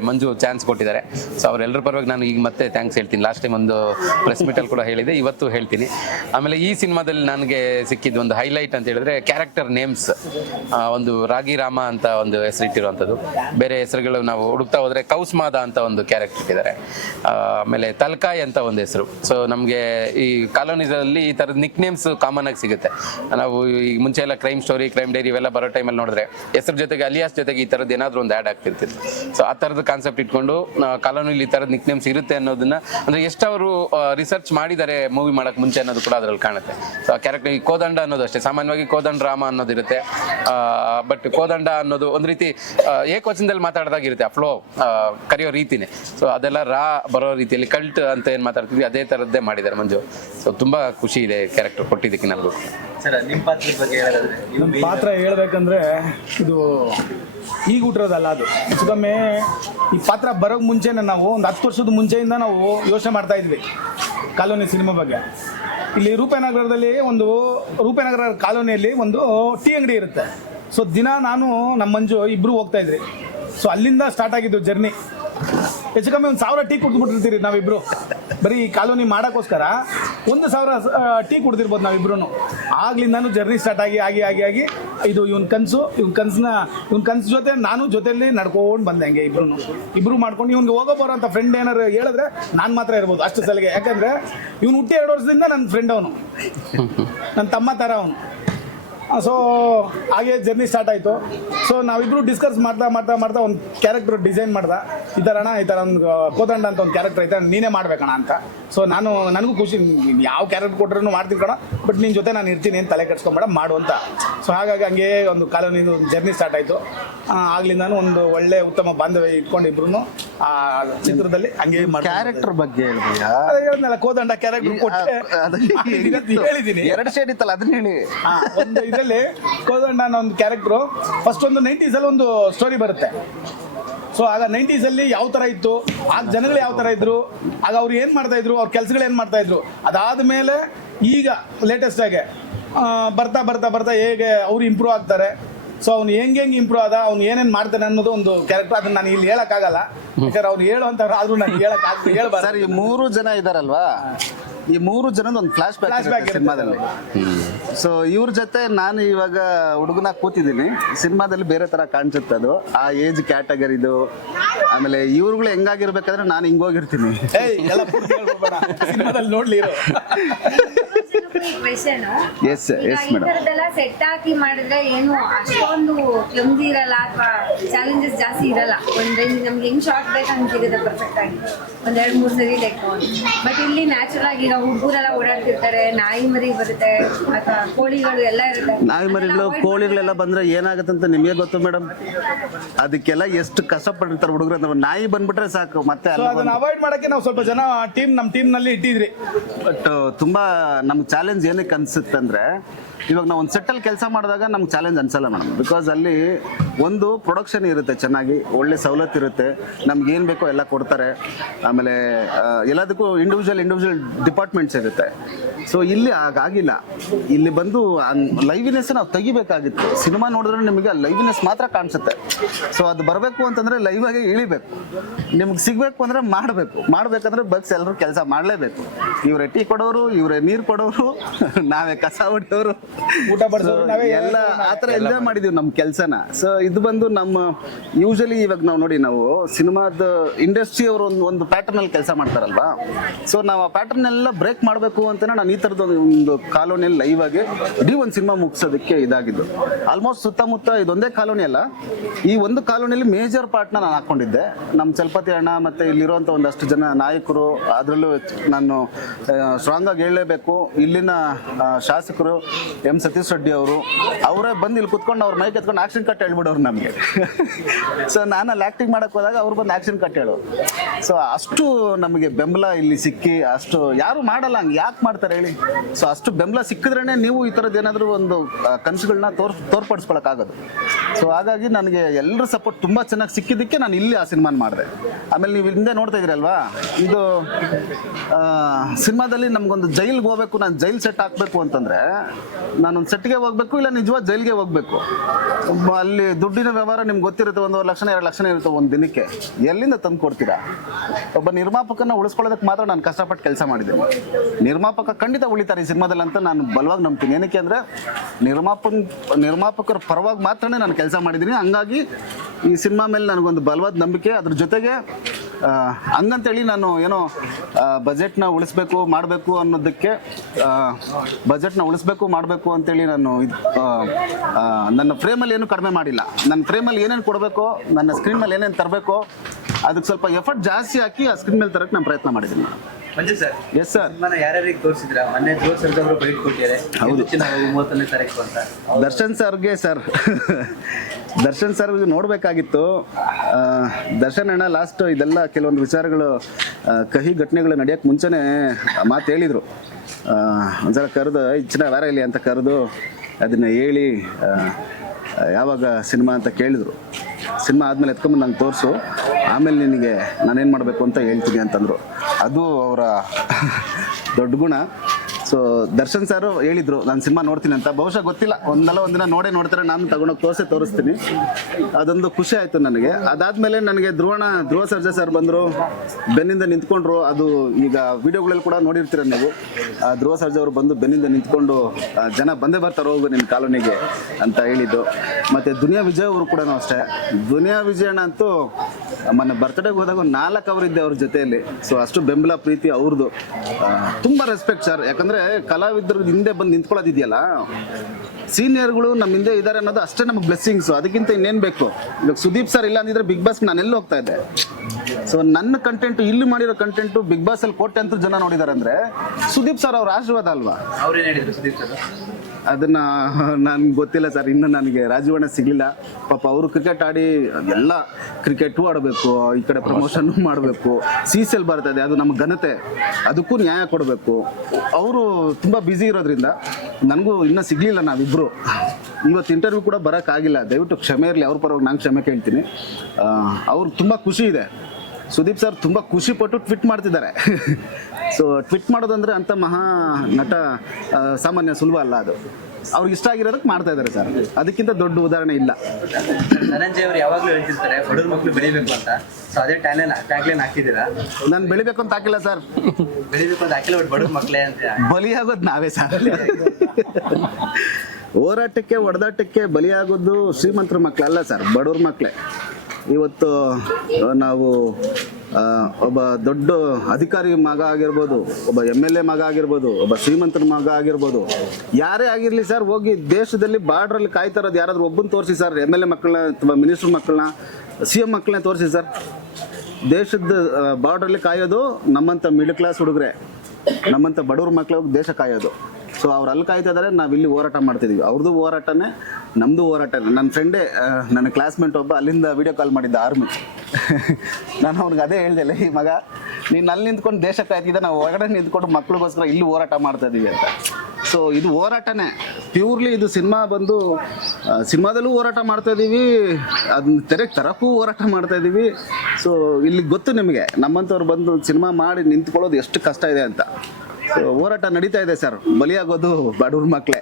ಮಂಜು ಚಾನ್ಸ್ ಕೊಟ್ಟಿದ್ದಾರೆ. ಸೊ ಅವರೆಲ್ಲರ ಪರವಾಗಿ ನಾನು ಈಗ ಮತ್ತೆ ಥ್ಯಾಂಕ್ಸ್ ಹೇಳ್ತೀನಿ. ಲಾಸ್ಟ್ ಟೈಮ್ ಒಂದು ಪ್ರೆಸ್ ಮೀಟಲ್ಲಿ ಕೂಡ ಹೇಳಿದೆ ಇವತ್ತು ಹೇಳ್ತೀನಿ. ಆಮೇಲೆ ಈ ಸಿನಿಮಾದಲ್ಲಿ ನನಗೆ ಸಿಕ್ಕಿದ್ದು ಒಂದು ಹೈಲೈಟ್ ಅಂತ ಹೇಳಿದ್ರೆ ಕ್ಯಾರೆಕ್ಟರ್ ನೇಮ್ಸ್ ಒಂದು ರಾಗಿ ರಾಮ ಅಂತ ಒಂದು ಹೆಸರಿಟ್ಟಿರುವಂಥದ್ದು. ಬೇರೆ ಹೆಸರುಗಳು ನಾವು ಹುಡುಕ್ತಾ ಹೋದ್ರೆ ಕೌಸ್ಮಾದ ಅಂತ ಒಂದು ಕ್ಯಾರೆಕ್ಟರ್ ಇಟ್ಟಿದ್ದಾರೆ. ಆಮೇಲೆ ತಲ್ಕಾಯ್ ಅಂತ ಒಂದು ಹೆಸರು. ಸೊ ನಮಗೆ ಈ ಕಾಲೋನಿಸಲ್ಲಿ ಈ ಥರದ ನಿಕ್ ನೇಮ್ಸ್ ಕಾಮನ್ ಆಗಿ ಸಿಗುತ್ತೆ. ನಾವು ಈ ಮುಂಚೆ ಎಲ್ಲ ಕ್ರೈಮ್ ಸ್ಟೋರಿ ಕ್ರೈಮ್ ಡೈರಿ ಇವೆಲ್ಲ ಬರೋ ಟೈಮಲ್ಲಿ ನೋಡಿದ್ರೆ ಹೆಸರು ಜೊತೆಗೆ ಅಲಿಯಾಸ್ ಜೊತೆಗೆ ಈ ಥರದ್ದು ಏನಾದರೂ ಒಂದು ಆ್ಯಡ್ ಆಗ್ತಿರ್ತಿತ್ತು. ಸೊ ಆ ಥರದ ಕಾನ್ಸೆಪ್ಟ್ ಇಟ್ಕೊಂಡು ಕಾಲೋನಿಲಿ ಈ ಥರದ ನಿಕ್ ನೇಮ್ಸ್ ಇರುತ್ತೆ ಅನ್ನೋದನ್ನ, ಅಂದರೆ ಎಷ್ಟು ಅವರು ರಿಸರ್ಚ್ ಮಾಡಿದ್ದಾರೆ ಮೂವಿ ಮಾಡೋಕ್ಕೆ ಮುಂಚೆ ಅನ್ನೋದು ಕೂಡ ಅದ್ರಲ್ಲಿ ಕಾಣುತ್ತೆ. ಸೊ ಆ ಕ್ಯಾರೆಕ್ಟರ್ ಕೋದಂಡ ಅನ್ನೋದು ಅಷ್ಟೇ. ಸಾಮಾನ್ಯವಾಗಿ ಕೋದಂಡ ರಾಮ ಅನ್ನೋದು ಇರುತ್ತೆ. ಬಟ್ ಕೋದಂಡ ಅನ್ನೋದು ಒಂದು ರೀತಿ ಏಕವಚನದಲ್ಲಿ ಮಾತಾಡಿದಾಗ ಇರುತ್ತೆ, ಆ ಫ್ಲೋ ಕರೆಯೋ ರೀತಿನೇ. ಸೊ ಅದೆಲ್ಲ ರಾ ಬರೋ ರೀತಿಯಲ್ಲಿ ಕಲ್ಟ್ ಅಂತ ಏನು ಮಾತಾಡ್ತೀವಿ ಅದೇ ತರದ್ದೇ ಮಾಡಿದ್ದಾರೆ ಮಂಜು. ಸೊ ತುಂಬಾ ಖುಷಿ ಇದೆ ಕ್ಯಾರೆಕ್ಟರ್ ಕೊಟ್ಟಿದ್ದಕ್ಕೆ ನನಗೂ.
ಸರ್ ನಿಮ್ಮ ಪಾತ್ರದ ಬಗ್ಗೆ ಹೇಳೋದಾದ್ರೆ ನೀವು
ನಮ್ಮ ಪಾತ್ರ ಹೇಳ್ಬೇಕಂದ್ರೆ ಇದು ಈಗ ಹುಟ್ಟಿರೋದಲ್ಲ ಅದು. ಹೆಚ್ಚುಕಮ್ಮೆ ಈ ಪಾತ್ರ ಬರೋಕ್ಕೆ ಮುಂಚೆನೇ ನಾವು ಒಂದು ಹತ್ತು ವರ್ಷದ ಮುಂಚೆಯಿಂದ ನಾವು ಯೋಚನೆ ಮಾಡ್ತಾ ಇದ್ವಿ ಕಾಲೋನಿ ಸಿನಿಮಾ ಬಗ್ಗೆ. ಇಲ್ಲಿ ರೂಪನಗರದಲ್ಲಿ ಒಂದು ರೂಪನಗರ ಕಾಲೋನಿಯಲ್ಲಿ ಒಂದು ಟೀ ಅಂಗಡಿ ಇರುತ್ತೆ. ಸೊ ದಿನ ನಾನು ನಮ್ಮ ಮಂಜು ಇಬ್ರು ಹೋಗ್ತಾ ಇದ್ರಿ. ಸೊ ಅಲ್ಲಿಂದ ಸ್ಟಾರ್ಟ್ ಆಗಿದ್ದು ಜರ್ನಿ ಹೆಚ್ಚು ಕಮ್ಮಿ ಒಂದು ಸಾವಿರ ಟೀ ಕುಡಿದ್ಬಿಟ್ಟಿರ್ತೀರಿ ನಾವಿಬ್ರು. ಬರೀ ಈ ಕಾಲೋನಿ ಮಾಡೋಕ್ಕೋಸ್ಕರ ಒಂದು ಸಾವಿರ ಟೀ ಕುಡ್ದಿರ್ಬೋದು ನಾವಿಬ್ರು ಆಗ್ಲಿಂದಾನು ಜರ್ನಿ ಸ್ಟಾರ್ಟ್ ಆಗಿ ಆಗಿ ಆಗಿ ಆಗಿ ಇದು ಇವನ್ ಕನಸು, ಇವ್ನ ಕನ್ಸನ್ನ ಇವ್ನ ಕನ್ಸು ಜೊತೆ ನಾನು ಜೊತೆಲಿ ನಡ್ಕೊಂಡು ಬಂದೆ ಹಂಗೆ ಇಬ್ರು ಇಬ್ರು ಮಾಡ್ಕೊಂಡು ಇವ್ನಿಗೆ ಹೋಗೋ ಬರೋ ಅಂತ ಫ್ರೆಂಡ್ ಏನಾರು ಹೇಳಿದ್ರೆ ನಾನು ಮಾತ್ರ ಇರ್ಬೋದು ಅಷ್ಟು ಸಲಿಗೆ. ಯಾಕಂದ್ರೆ ಇವ್ನು ಹುಟ್ಟಿ ಎರಡು ವರ್ಷದಿಂದ ನನ್ನ ಫ್ರೆಂಡ್ ಅವನು. ನನ್ನ ತಮ್ಮ ಥರ ಅವನು. ಸೊ ಹಾಗೆ ಜರ್ನಿ ಸ್ಟಾರ್ಟ್ ಆಯಿತು. ಸೊ ನಾವಿಬ್ರು ಡಿಸ್ಕಸ್ ಮಾಡ್ತಾ ಮಾಡ್ತಾ ಮಾಡ್ತಾ ಒಂದು ಕ್ಯಾರೆಕ್ಟರ್ ಡಿಸೈನ್ ಮಾಡ್ದೆ. ಈ ಥರ ಅಣ್ಣ ಈ ಥರ ಒಂದು ಕೋದಂಡ ಅಂತ ಒಂದು ಕ್ಯಾರೆಕ್ಟರ್ ಐತೆ ನೀನೇ ಮಾಡ್ಬೇಕಣ್ಣ ಅಂತ. ಸೊ ನಾನು ನನಗೂ ಖುಷಿ ನೀನು ಯಾವ ಕ್ಯಾರೆಕ್ಟರ್ ಕೊಟ್ರೂ ಮಾಡ್ತೀನಿ ಕಣ ಬಟ್ ನಿನ್ನ ಜೊತೆ ನಾನು ಇರ್ತೀನಿ ಏನು ತಲೆ ಕೆಡ್ಸ್ಕೊಂಬೇಡ ಮಾಡು ಅಂತ. ಸೊ ಹಾಗಾಗಿ ಹಂಗೆ ಒಂದು ಕಾಲೋನಿದು ಜರ್ನಿ ಸ್ಟಾರ್ಟ್ ಆಯಿತು. ಆಗ್ಲಿಂದಾನು ಒಂದು ಒಳ್ಳೆ ಉತ್ತಮ ಬಾಂಧವ್ಯ ಇಟ್ಕೊಂಡು ಇಬ್ರು ಆ ಚಿತ್ರದಲ್ಲಿ ಹಂಗೆ
ಕ್ಯಾರೆಕ್ಟರ್ ಬಗ್ಗೆ
ಹೇಳ್ದ್ನಲ್ಲ, ಕೋದಂಡ ಕ್ಯಾರೆಕ್ಟರ್ ಕೊಟ್ಟೆ. ಹೇಳಿದ್ದೀನಿ
ಎರಡು ಶೇಡ್ ಇತ್ತಲ್ಲ ಅದನ್ನ ಹೇಳಿ.
ಇದರಲ್ಲಿ ಕೋದಂಡ ಅನ್ನೋ ಒಂದು ಕ್ಯಾರೆಕ್ಟ್ರು ಫಸ್ಟ್ ಒಂದು ನೈಂಟೀಸ್ ಅಲ್ಲಿ ಒಂದು ಸ್ಟೋರಿ ಬರುತ್ತೆ. ಸೊ ಆಗ ನೈಂಟೀಸ್ ಅಲ್ಲಿ ಯಾವ ತರ ಇತ್ತು? ಆಗ ಜನಗಳು ಯಾವ ತರ ಇದ್ರು? ಆಗ ಅವ್ರು ಏನ್ ಮಾಡ್ತಾ ಇದ್ರು? ಅವ್ರ ಕೆಲ್ಸಗಳು ಏನ್ ಮಾಡ್ತಾ ಇದ್ರು? ಅದಾದ್ಮೇಲೆ ಈಗ ಲೇಟೆಸ್ಟ್ ಆಗಿ ಬರ್ತಾ ಬರ್ತಾ ಬರ್ತಾ ಹೇಗೆ ಅವ್ರು ಇಂಪ್ರೂವ್ ಆಗ್ತಾರೆ? ಸೊ ಅವ್ನು ಹೆಂಗೆ ಹೆಂಗೆ ಇಂಪ್ರೂವ್ ಆದ ಅವ್ನು ಏನೇನ್ ಮಾಡ್ತಾನೆ ಅನ್ನೋದು ಒಂದು ಕ್ಯಾರೆಕ್ಟರ್ ಅದನ್ನ ನಾನು ಇಲ್ಲಿ ಹೇಳಕ್ಕಾಗಲ್ಲ ಯಾಕಂದ್ರೆ ಅವ್ನು ಹೇಳುವಂತ ಆದ್ರೂ ನಾನು ಹೇಳಕ್
ಸರ್ ಈ ಮೂರು ಜನ ಇದಾರಲ್ವಾ? ಈ ಮೂರು ಜನದ ಒಂದು ಫ್ಲಾಶ್ ಬ್ಯಾಕ್
ಇರುತ್ತೆ
ಸಿನಿಮಾದಲ್ಲಿ. ಸೊ ಇವ್ರ ಜೊತೆ ನಾನು ಇವಾಗ ಹುಡುಗನ ಕೂತಿದ್ದೀನಿ. ಸಿನಿಮಾದಲ್ಲಿ ಬೇರೆ ತರ ಕಾಣಿಸುತ್ತೆ ಅದು. ಆ ಏಜ್ ಕ್ಯಾಟಗರಿದು ಆಮೇಲೆ ಇವ್ರುಗಳು ಹೆಂಗಾಗಿರ್ಬೇಕಾದ್ರೆ ನಾನು ಹಿಂಗೋಗಿರ್ತೀನಿ
ಏಯ್ ಎಲ್ಲ ಪೂರ್ತಿ ಹೇಳ್ಕೊಬೇಡ. ಸಿನಿಮಾದಲ್ಲಿ ನೋಡ್ಲಿ ಇರು.
ಕ್ವೆಶನ್
yes,
ಈ
madam.
ತರದೆಲ್ಲ ಸೆಟ್ ಹಾಕಿ ಮಾಡಿದ್ರೆ ಏನು ಅಷ್ಟೊಂದು ಕ್ಲಮ್ಸಿ ಇರಲ್ಲ ಅಥವಾ ಚಾಲೆಂಜಸ್ ಜಾಸ್ತಿ ಇರಲ್ಲ. ಒಂದ್ ರೇಂಜ್ ನಮ್ಗೆ ಹೆಂಗ್ ಶಾರ್ಟ್ ಬೇಕು ಹಂಗೆ ಸಿಗುತ್ತೆ ಪರ್ಫೆಕ್ಟ್ ಆಗಿ. ಒಂದ್ ಎರಡ್ ಮೂರ್ ಸರಿ ತೆಕ್ಕೊಂಡು ಬಟ್ ಇಲ್ಲಿ ನ್ಯಾಚುರಲ್ ಆಗಿ ಈಗ ಹುಡುಗರೆಲ್ಲ ಓಡಾಡ್ತಿರ್ತಾರೆ ನಾಯಿ ಮರಿ ಬರುತ್ತೆ ಅಥವಾ ಕೋಳಿಗಳು ಎಲ್ಲ ಇರುತ್ತೆ.
ನಾಯಿ ಮರಿಗಳು ಕೋಳಿಗಳೆಲ್ಲ ಬಂದ್ರೆ ಏನಾಗುತ್ತೆ ಅಂತ ನಿಮಗೆ ಗೊತ್ತು ಮೇಡಮ್ ಅದಕ್ಕೆಲ್ಲ ಎಷ್ಟು ಕಷ್ಟ ಪಡ್ತಾರೆ ಹುಡುಗರು ಅಂದ್ರೆ ನಾಯಿ ಬಂದ್ಬಿಟ್ರೆ ಸಾಕು. ಮತ್ತೆ ಅಲ್ಲ
ಅದನ್ನ ಅವಾಯ್ಡ್ ಮಾಡಕ್ಕೆ ನಾವು ಸ್ವಲ್ಪ ಜನ ಟೀಮ್ ನಮ್ಮ ಟೀಮ್ನಲ್ಲಿ ಇಟ್ಟಿದ್ರಿ.
ಬಟ್ ತುಂಬಾ ನಮ್ಗೆ ಚಾಲೆಂಜ್ ಏನಕ್ಕೆ ಅನ್ಸುತ್ತೆ ಅಂದ್ರೆ, ಇವಾಗ ನಾವು ಒಂದು ಸೆಟ್ಟಲ್ಲಿ ಕೆಲಸ ಮಾಡಿದಾಗ ನಮ್ಗೆ ಚಾಲೆಂಜ್ ಅನ್ಸಲ್ಲ ಮೇಡಮ್ ಬಿಕಾಸ್ ಅಲ್ಲಿ ಒಂದು ಪ್ರೊಡಕ್ಷನ್ ಇರುತ್ತೆ ಚೆನ್ನಾಗಿ, ಒಳ್ಳೆ ಸವಲತ್ತು ಇರುತ್ತೆ, ನಮ್ಗೆ ಏನು ಬೇಕೋ ಎಲ್ಲ ಕೊಡ್ತಾರೆ. ಆಮೇಲೆ ಎಲ್ಲದಕ್ಕೂ ಇಂಡಿವಿಜುವಲ್ ಇಂಡಿವಿಜುವಲ್ ಡಿಪಾರ್ಟ್ಮೆಂಟ್ಸ್ ಇರುತ್ತೆ. ಸೊ ಇಲ್ಲಿ ಹಾಗಾಗಿಲ್ಲ. ಇಲ್ಲಿ ಬಂದು ಲೈವಿನೆಸ್ ನಾವು ತೆಗಿಬೇಕಾಗಿತ್ತು. ಸಿನಿಮಾ ನೋಡಿದ್ರೆ ನಿಮಗೆ ಆ ಲೈವಿನೆಸ್ ಮಾತ್ರ ಕಾಣಿಸುತ್ತೆ. ಸೊ ಅದು ಬರಬೇಕು ಅಂತಂದ್ರೆ ಲೈವ್ ಆಗಿ ಇಳಿಬೇಕು. ನಿಮ್ಗೆ ಸಿಗಬೇಕು ಅಂದ್ರೆ ಮಾಡಬೇಕು. ಮಾಡ್ಬೇಕಂದ್ರೆ ಬಗ್ಸ್ ಎಲ್ಲರೂ ಕೆಲಸ ಮಾಡಲೇಬೇಕು. ಇವ್ರೆ ಟೀ ಕೊಡೋರು, ಇವ್ರೆ ನೀರು ಕೊಡೋರು ನಾವೇ ಕಸ ಹೊಡೆಯೋರು
ಊಟ ಬಡಿಸೋರು ನಾವೇ
ಎಲ್ಲ ಆತರ ಥರ ಎಂಜಾಯ್ ಮಾಡಿದೀವಿ ನಮ್ಮ ಕೆಲಸನ. ಸೊ ಇದು ಬಂದು ನಮ್ಮ ಯೂಶಲಿ ಇವಾಗ ನಾವು ನೋಡಿ ನಾವು ಸಿನಿಮಾದ ಇಂಡಸ್ಟ್ರಿ ಅವರು ಒಂದು ಒಂದು ಪ್ಯಾಟರ್ನ್ ಅಲ್ಲಿ ಕೆಲಸ ಮಾಡ್ತಾರಲ್ವಾ? ಸೊ ನಾವು ಆ ಪ್ಯಾಟರ್ನ್ ಎಲ್ಲ ಬ್ರೇಕ್ ಮಾಡಬೇಕು ಅಂತಾನೆ ನಾನು ಈ ಥರದ ಒಂದು ಕಾಲೋನಿಯಲ್ಲಿ ಲೈವ್ ಆಗಿ ಇಡೀ ಒಂದು ಸಿನಿಮಾ ಮುಗಿಸೋದಕ್ಕೆ ಇದಾಗಿದ್ದು. ಆಲ್ಮೋಸ್ಟ್ ಸುತ್ತಮುತ್ತ ಇದೊಂದೇ ಕಾಲೋನಿ ಅಲ್ಲ ಈ ಒಂದು ಕಾಲೋನಿಯಲ್ಲಿ ಮೇಜರ್ ಪಾರ್ಟ್ನ ನಾನು ಹಾಕೊಂಡಿದ್ದೆ. ನಮ್ಮ ಚಲಪತಿ ಅಣ್ಣ ಮತ್ತೆ ಇಲ್ಲಿರುವಂಥ ಒಂದಷ್ಟು ಜನ ನಾಯಕರು ಅದರಲ್ಲೂ ನಾನು ಸ್ಟ್ರಾಂಗ್ ಆಗಿ ಹೇಳಲೇಬೇಕು. ಇಲ್ಲಿನ ಶಾಸಕರು ಎಂ ಸತೀಶ್ ರೆಡ್ಡಿ ಅವರು, ಅವರೇ ಬಂದು ಇಲ್ಲಿ ಕುತ್ಕೊಂಡು ಅವ್ರ ಮೈಕ್ ಎತ್ಕೊಂಡು ಆಕ್ಷನ್ ಕಟ್ ಹೇಳ್ಬಿಡೋರು ನಮಗೆ. ಸೊ ನಾನು ಅಲ್ಲಿ ಆ್ಯಕ್ಟಿಂಗ್ ಮಾಡಕ್ಕೆ ಹೋದಾಗ ಅವ್ರು ಬಂದು ಆಕ್ಷನ್ ಕಟ್ ಹೇಳು ಸೊ ಅಷ್ಟು ನಮಗೆ ಬೆಂಬಲ ಇಲ್ಲಿ ಸಿಕ್ಕಿ, ಅಷ್ಟು ಯಾರು ಮಾಡಲ್ಲ ಹಂಗೆ, ಯಾಕೆ ಮಾಡ್ತಾರೆ ಹೇಳಿ? ಸೊ ಅಷ್ಟು ಬೆಂಬಲ ಸಿಕ್ಕಿದ್ರೇ ನೀವು ಈ ಥರದ್ದು ಏನಾದರೂ ಒಂದು ಕನಸುಗಳನ್ನ ತೋರ್ ತೋರ್ಪಡಿಸ್ಕೊಳಕ್ಕಾಗೋದು ಸೊ ಹಾಗಾಗಿ ನನಗೆ ಎಲ್ಲರ ಸಪೋರ್ಟ್ ತುಂಬ ಚೆನ್ನಾಗಿ ಸಿಕ್ಕಿದ್ದಕ್ಕೆ ನಾನು ಇಲ್ಲಿ ಆ ಸಿನಿಮಾನ ಮಾಡಿದೆ. ಆಮೇಲೆ ನೀವು ಹಿಂದೆ ನೋಡ್ತಾ ಇದ್ರಲ್ವಾ ಇದು ಸಿನಿಮಾದಲ್ಲಿ ನಮಗೊಂದು ಜೈಲ್ಗೆ ಹೋಗ್ಬೇಕು, ನಾನು ಜೈಲ್ ಸೆಟ್ ಹಾಕ್ಬೇಕು ಅಂತಂದ್ರೆ ನಾನೊಂದು ಸೆಟ್ಗೆ ಹೋಗ್ಬೇಕು ಇಲ್ಲ ನಿಜವಾದ ಜೈಲಿಗೆ ಹೋಗ್ಬೇಕು. ಅಲ್ಲಿ ದುಡ್ಡಿನ ವ್ಯವಹಾರ ನಿಮ್ಗೆ ಗೊತ್ತಿರುತ್ತೆ ಒಂದೂವರೆ ಲಕ್ಷ ಎರಡು ಲಕ್ಷ ಇರುತ್ತೆ ಒಂದು ದಿನಕ್ಕೆ. ಎಲ್ಲಿಂದ ತಂದು ಕೊಡ್ತೀರಾ? ಒಬ್ಬ ನಿರ್ಮಾಪಕನ ಉಳಿಸ್ಕೊಳ್ಳೋದಕ್ಕೆ ಮಾತ್ರ ನಾನು ಕಷ್ಟಪಟ್ಟು ಕೆಲಸ ಮಾಡಿದ್ದೀನಿ. ನಿರ್ಮಾಪಕ ಖಂಡಿತ ಉಳಿತಾರೆ ಈ ಸಿನಿಮಾದಲ್ಲಿ ಅಂತ ನಾನು ಬಲವಾಗಿ ನಂಬ್ತೀನಿ. ಏನಕ್ಕೆ ಅಂದರೆ ನಿರ್ಮಾಪನ್, ನಿರ್ಮಾಪಕರ ಪರವಾಗಿ ಮಾತ್ರನೇ ನಾನು ಕೆಲಸ ಮಾಡಿದ್ದೀನಿ. ಹಂಗಾಗಿ ಈ ಸಿನಿಮಾ ಮೇಲೆ ನನಗೊಂದು ಬಲವಾದ ನಂಬಿಕೆ. ಅದ್ರ ಜೊತೆಗೆ ಹಂಗಂತೇಳಿ ನಾನು ಏನೋ ಬಜೆಟ್ನ ಉಳಿಸ್ಬೇಕು, ಮಾಡಬೇಕು ಅನ್ನೋದಕ್ಕೆ ಬಜೆಟ್ನ ಉಳಿಸ್ಬೇಕು, ಮಾಡಬೇಕು ಅಂತೇಳಿ ನಾನು ನನ್ನ ಫ್ರೇಮಲ್ಲಿ ಏನು ಕಡಿಮೆ ಮಾಡಿಲ್ಲ. ನನ್ನ ಫ್ರೇಮಲ್ಲಿ ಏನೇನು ಕೊಡಬೇಕು, ನನ್ನ ಸ್ಕ್ರೀನ್ ಮೇಲೆ ಏನೇನು ತರಬೇಕು, ಅದಕ್ಕೆ ಸ್ವಲ್ಪ ಎಫರ್ಟ್ ಜಾಸ್ತಿ ಹಾಕಿ ಆ ಸ್ಕ್ರೀನ್ ಮೇಲೆ ತರಕ್ಕೆ ನಾನು ಪ್ರಯತ್ನ ಮಾಡಿದ್ದೀನಿ.
ಮಂಜು ಸರ್.
ಎಸ್ ಸರ್
ಯಾರ್ಯಾರಿಗೆ ತೋರಿಸಿದ್ರ ಮೊನ್ನೆ ತೋರಿಸಿದವರು ಕೊಟ್ಟಿದ್ದಾರೆ.
ಹೌದು.
ತಾರೀಕು ಅಂತ.
ದರ್ಶನ್ ಸರ್ಗೆ ಸರ್ ದರ್ಶನ್ ಸರ್ ನೋಡಬೇಕಾಗಿತ್ತು. ದರ್ಶನ್ ಅಣ್ಣ ಲಾಸ್ಟ್ ಇದೆಲ್ಲ ಕೆಲವೊಂದು ವಿಚಾರಗಳು ಕಹಿ ಘಟನೆಗಳು ನಡೆಯೋಕ್ಕೆ ಮುಂಚೆನೇ ಮಾತು ಹೇಳಿದರು. ಒಂದ್ಸಲ ಕರೆದು ಇಚ್ಚಿನ ವಾರ ಇಲ್ಲಿ ಅಂತ ಕರೆದು ಅದನ್ನು ಹೇಳಿ ಯಾವಾಗ ಸಿನಿಮಾ ಅಂತ ಕೇಳಿದರು. ಸಿನಿಮಾ ಆದಮೇಲೆ ಎತ್ಕೊಂಬಂದು ನಂಗೆ ತೋರಿಸು. ಆಮೇಲೆ ನಿನಗೆ ನಾನೇನು ಮಾಡಬೇಕು ಅಂತ ಹೇಳ್ತೀನಿ ಅಂತಂದರು. ಅದು ಅವರ ದೊಡ್ಡ ಗುಣ. ಸೊ ದರ್ಶನ್ ಸರ್ ಹೇಳಿದ್ರು, ನಾನು ಸಿನಿಮಾ ನೋಡ್ತೀನಿ ಅಂತ. ಬಹುಶಃ ಗೊತ್ತಿಲ್ಲ. ಒಂದಲ್ಲ ಒಂದಿನ ನೋಡೇ ನೋಡ್ತಾರೆ, ನಾನು ತಗೊಂಡೋಗಿ ತೋರಿಸೇ ತೋರಿಸ್ತೀನಿ. ಅದೊಂದು ಖುಷಿ ಆಯಿತು ನನಗೆ. ಅದಾದಮೇಲೆ ನನಗೆ ಧ್ರುವಣ ಧ್ರುವ ಸರ್ಜಾ ಸರ್ ಬಂದರು, ಬೆನ್ನಿಂದ ನಿಂತ್ಕೊಂಡ್ರು. ಅದು ಈಗ ವಿಡಿಯೋಗಳಲ್ಲಿ ಕೂಡ ನೋಡಿರ್ತೀರ ನೀವು. ಆ, ಧ್ರುವ ಸರ್ಜ ಅವರು ಬಂದು ಬೆನ್ನಿಂದ ನಿಂತ್ಕೊಂಡು ಜನ ಬಂದೇ ಬರ್ತಾರೆ, ಹೋಗು ನಿನ್ನ ಕಾಲೋನಿಗೆ ಅಂತ ಹೇಳಿದ್ದು. ಮತ್ತು ದುನಿಯಾ ವಿಜಯ್ ಅವರು ಕೂಡ ಅಷ್ಟೇ. ದುನಿಯಾ ವಿಜಯಣ್ಣ ಅಂತೂ ಮೊನ್ನೆ ಬರ್ತ್ಡೇಗೆ ಹೋದಾಗ ನಾಲ್ಕು ಅವರಿದ್ದೆ ಅವ್ರ ಜೊತೆಯಲ್ಲಿ. ಸೊ ಅಷ್ಟು ಬೆಂಬಲ ಪ್ರೀತಿ ಅವ್ರದ್ದು ತುಂಬ ರೆಸ್ಪೆಕ್ಟ್ ಸರ್ ಯಾಕಂದರೆ ಕಲಾವಿದ್ರ ಹಿಂದೆ ಬಂದು ನಿಂತ್ಕೊಳ್ಳೋದಿದೆಯಲ್ಲ? ಸೀನಿಯರ್ಗಳು ನಮ್ಮ ಹಿಂದೆ ಇದ್ದಾರೆ ಅನ್ನೋದು ಅಷ್ಟೇ ನಮಗೆ ಬ್ಲೆಸ್ಸಿಂಗ್ಸ್ ಅದಕ್ಕಿಂತ ಇನ್ನೇನು ಬೇಕು? ಇವಾಗ ಸುದೀಪ್ ಸರ್ ಇಲ್ಲ ಅಂದಿದ್ರೆ ಬಿಗ್ ಬಾಸ್ ನಾನು ಎಲ್ಲಿ ಹೋಗ್ತಾ ಇದ್ದೆ? ಸೊ ನನ್ನ ಕಂಟೆಂಟ್ ಇಲ್ಲಿ ಮಾಡಿರೋ ಕಂಟೆಂಟ್ ಬಿಗ್ ಬಾಸ್ ಅಲ್ಲಿ ಕೋಟೆ ಅಂತ ಜನ ನೋಡಿದಾರೆ ಅಂದ್ರೆ ಸುದೀಪ್ ಸರ್ ಅವ್ರ ಆಶೀರ್ವಾದ ಅಲ್ವಾ? ಅದನ್ನ ನನ್ಗೆ ಗೊತ್ತಿಲ್ಲ ಸರ್ ಇನ್ನು ನನಗೆ ರಾಜೀವಣ್ಣ ಸಿಗಲಿಲ್ಲ. ಪಾಪ ಅವರು ಕ್ರಿಕೆಟ್ ಆಡಿ ಎಲ್ಲ ಕ್ರಿಕೆಟು ಆಡಬೇಕು. ಈ ಕಡೆ ಪ್ರಮೋಷನ್ ಮಾಡಬೇಕು. ಸಿ ಸಿ ಎಲ್ ಬರ್ತದೆ ಅದು ನಮ್ಮ ಘನತೆ. ಅದಕ್ಕೂ ನ್ಯಾಯ ಕೊಡಬೇಕು. ಅವರು ತುಂಬ ಬ್ಯುಸಿ ಇರೋದ್ರಿಂದ ನನಗೂ ಇನ್ನೂ ಸಿಗಲಿಲ್ಲ ನಾವಿಬ್ಬರು ಇವತ್ತು ಇಂಟರ್ವ್ಯೂ ಕೂಡ ಬರೋಕ್ಕಾಗಿಲ್ಲ. ದಯವಿಟ್ಟು ಕ್ಷಮೆ ಇರಲಿ, ಅವ್ರ ಪರವಾಗಿ ನಾನು ಕ್ಷಮೆ ಕೇಳ್ತೀನಿ. ಅವ್ರಿಗೆ ತುಂಬ ಖುಷಿ ಇದೆ. ಸುದೀಪ್ ಸರ್ ತುಂಬ ಖುಷಿ ಪಟ್ಟು ಟ್ವಿಟ್ ಮಾಡ್ತಿದ್ದಾರೆ. ಸೊ ಟ್ವಿಟ್ ಮಾಡೋದಂದ್ರೆ ಅಂಥ ಮಹಾ ನಟ ಸಾಮಾನ್ಯ ಸುಲಭ ಅಲ್ಲ ಅದು. ಅವ್ರಿಗೆ ಇಷ್ಟ ಆಗಿರೋದಕ್ಕೆ ಮಾಡ್ತಾ ಇದ್ದಾರೆ ಸರ್. ಅದಕ್ಕಿಂತ ದೊಡ್ಡ ಉದಾಹರಣೆ ಇಲ್ಲ.
ಧನಂಜಯ ಅವರು ಯಾವಾಗ್ಲೂ ಹೇಳ್ತಿರ್ತಾರೆ ಬಡವ್ರ ಮಕ್ಕಳು ಬೆಳಿಬೇಕು ಅಂತ. ಸೊ ಅದೇ ಟ್ಯಾಲೆನ್ ಟ್ಯಾಗ್ಲೈನ್ ಹಾಕಿದ್ದೀರಾ?
ನಾನು ಬೆಳಿಬೇಕು ಅಂತ ಹಾಕಿಲ್ಲ ಸರ್.
ಬೆಳಿಬೇಕು ಅಂತ ಹಾಕಿಲ್ಲ ಬಟ್ ಬಡವ್ರ ಮಕ್ಳೇ ಅಂತ
ಬಲಿಯಾಗೋದು ನಾವೇ ಸರ್. ಹೋರಾಟಕ್ಕೆ ಒಡೆದಾಟಕ್ಕೆ ಬಲಿಯಾಗೋದು ಶ್ರೀಮಂತರ ಮಕ್ಕಳಲ್ಲ ಸರ್ ಬಡವ್ರ ಮಕ್ಕಳೇ ಇವತ್ತು ನಾವು ಒಬ್ಬ ದೊಡ್ಡ ಅಧಿಕಾರಿ ಮಗ ಆಗಿರ್ಬೋದು, ಒಬ್ಬ ಎಂ ಎಲ್ ಎ ಮಗ ಆಗಿರ್ಬೋದು, ಒಬ್ಬ ಶ್ರೀಮಂತರ ಮಗ ಆಗಿರ್ಬೋದು, ಯಾರೇ ಆಗಿರಲಿ ಸರ್ ಹೋಗಿ ದೇಶದಲ್ಲಿ ಬಾರ್ಡ್ರಲ್ಲಿ ಕಾಯ್ತಾ ಇರೋದು ಯಾರಾದ್ರೂ ಒಬ್ಬನ ತೋರಿಸಿ ಸರ್ ಎಂ ಎಲ್ ಎ ಮಕ್ಕಳನ್ನ ಅಥವಾ ಮಿನಿಸ್ಟರ್ ಮಕ್ಕಳನ್ನ ಸಿ ಎಂ ಮಕ್ಕಳನ್ನ ತೋರಿಸಿ ಸರ್ ದೇಶದ ಬಾರ್ಡ್ರಲ್ಲಿ ಕಾಯೋದು ನಮ್ಮಂಥ ಮಿಡಲ್ ಕ್ಲಾಸ್ ಹುಡುಗರೆ ನಮ್ಮಂಥ ಬಡವ್ರ ಮಕ್ಕಳು ದೇಶ ಕಾಯೋದು. ಸೊ ಅವ್ರು ಅಲ್ಲಿ ಕಾಯ್ತಾ ಇದ್ದಾರೆ ನಾವು ಇಲ್ಲಿ ಹೋರಾಟ ಮಾಡ್ತಿದ್ದೀವಿ ಅವ್ರದ್ದು ಹೋರಾಟನೇ ನಮ್ಮದು ಹೋರಾಟನೇ ನನ್ನ ಫ್ರೆಂಡೇ ನನ್ನ ಕ್ಲಾಸ್ಮೇಟ್ ಒಬ್ಬ ಅಲ್ಲಿಂದ ವಿಡಿಯೋ ಕಾಲ್ ಮಾಡಿದ್ದ ಆರ್ಮಿ. ನಾನು ಅವ್ನಿಗೆ ಅದೇ ಹೇಳ್ದೆ ಈ ಮಗ, ನೀನು ಅಲ್ಲಿ ನಿಂತ್ಕೊಂಡು ದೇಶ ಕಾಯ್ತಿದ್ದೆ, ನಾವು ಹೊರಗಡೆ ನಿಂತ್ಕೊಂಡು ಮಕ್ಳಿಗೋಸ್ಕರ ಇಲ್ಲಿ ಹೋರಾಟ ಮಾಡ್ತಾ ಅಂತ. ಸೊ ಇದು ಹೋರಾಟನೇ. ಪ್ಯೂರ್ಲಿ ಇದು ಸಿನಿಮಾ ಬಂದು ಸಿನಿಮಾದಲ್ಲೂ ಹೋರಾಟ ಮಾಡ್ತಾ ಇದೀವಿ ಅದನ್ನ ತೆರೆಗೆ ತರಕ್ಕೂ ಹೋರಾಟ ಮಾಡ್ತಾ ಇದ್ದೀವಿ ಸೊ ಇಲ್ಲಿ ಗೊತ್ತು ನಿಮಗೆ ನಮ್ಮಂಥವ್ರು ಬಂದು ಸಿನಿಮಾ ಮಾಡಿ ನಿಂತ್ಕೊಳ್ಳೋದು ಎಷ್ಟು ಕಷ್ಟ ಇದೆ ಅಂತ. ಹೋರಾಟ ನಡೀತಾ ಇದೆ ಸರ್ ಬಲಿಯಾಗೋದು ಬಡವ್ರ ಮಕ್ಕಳೇ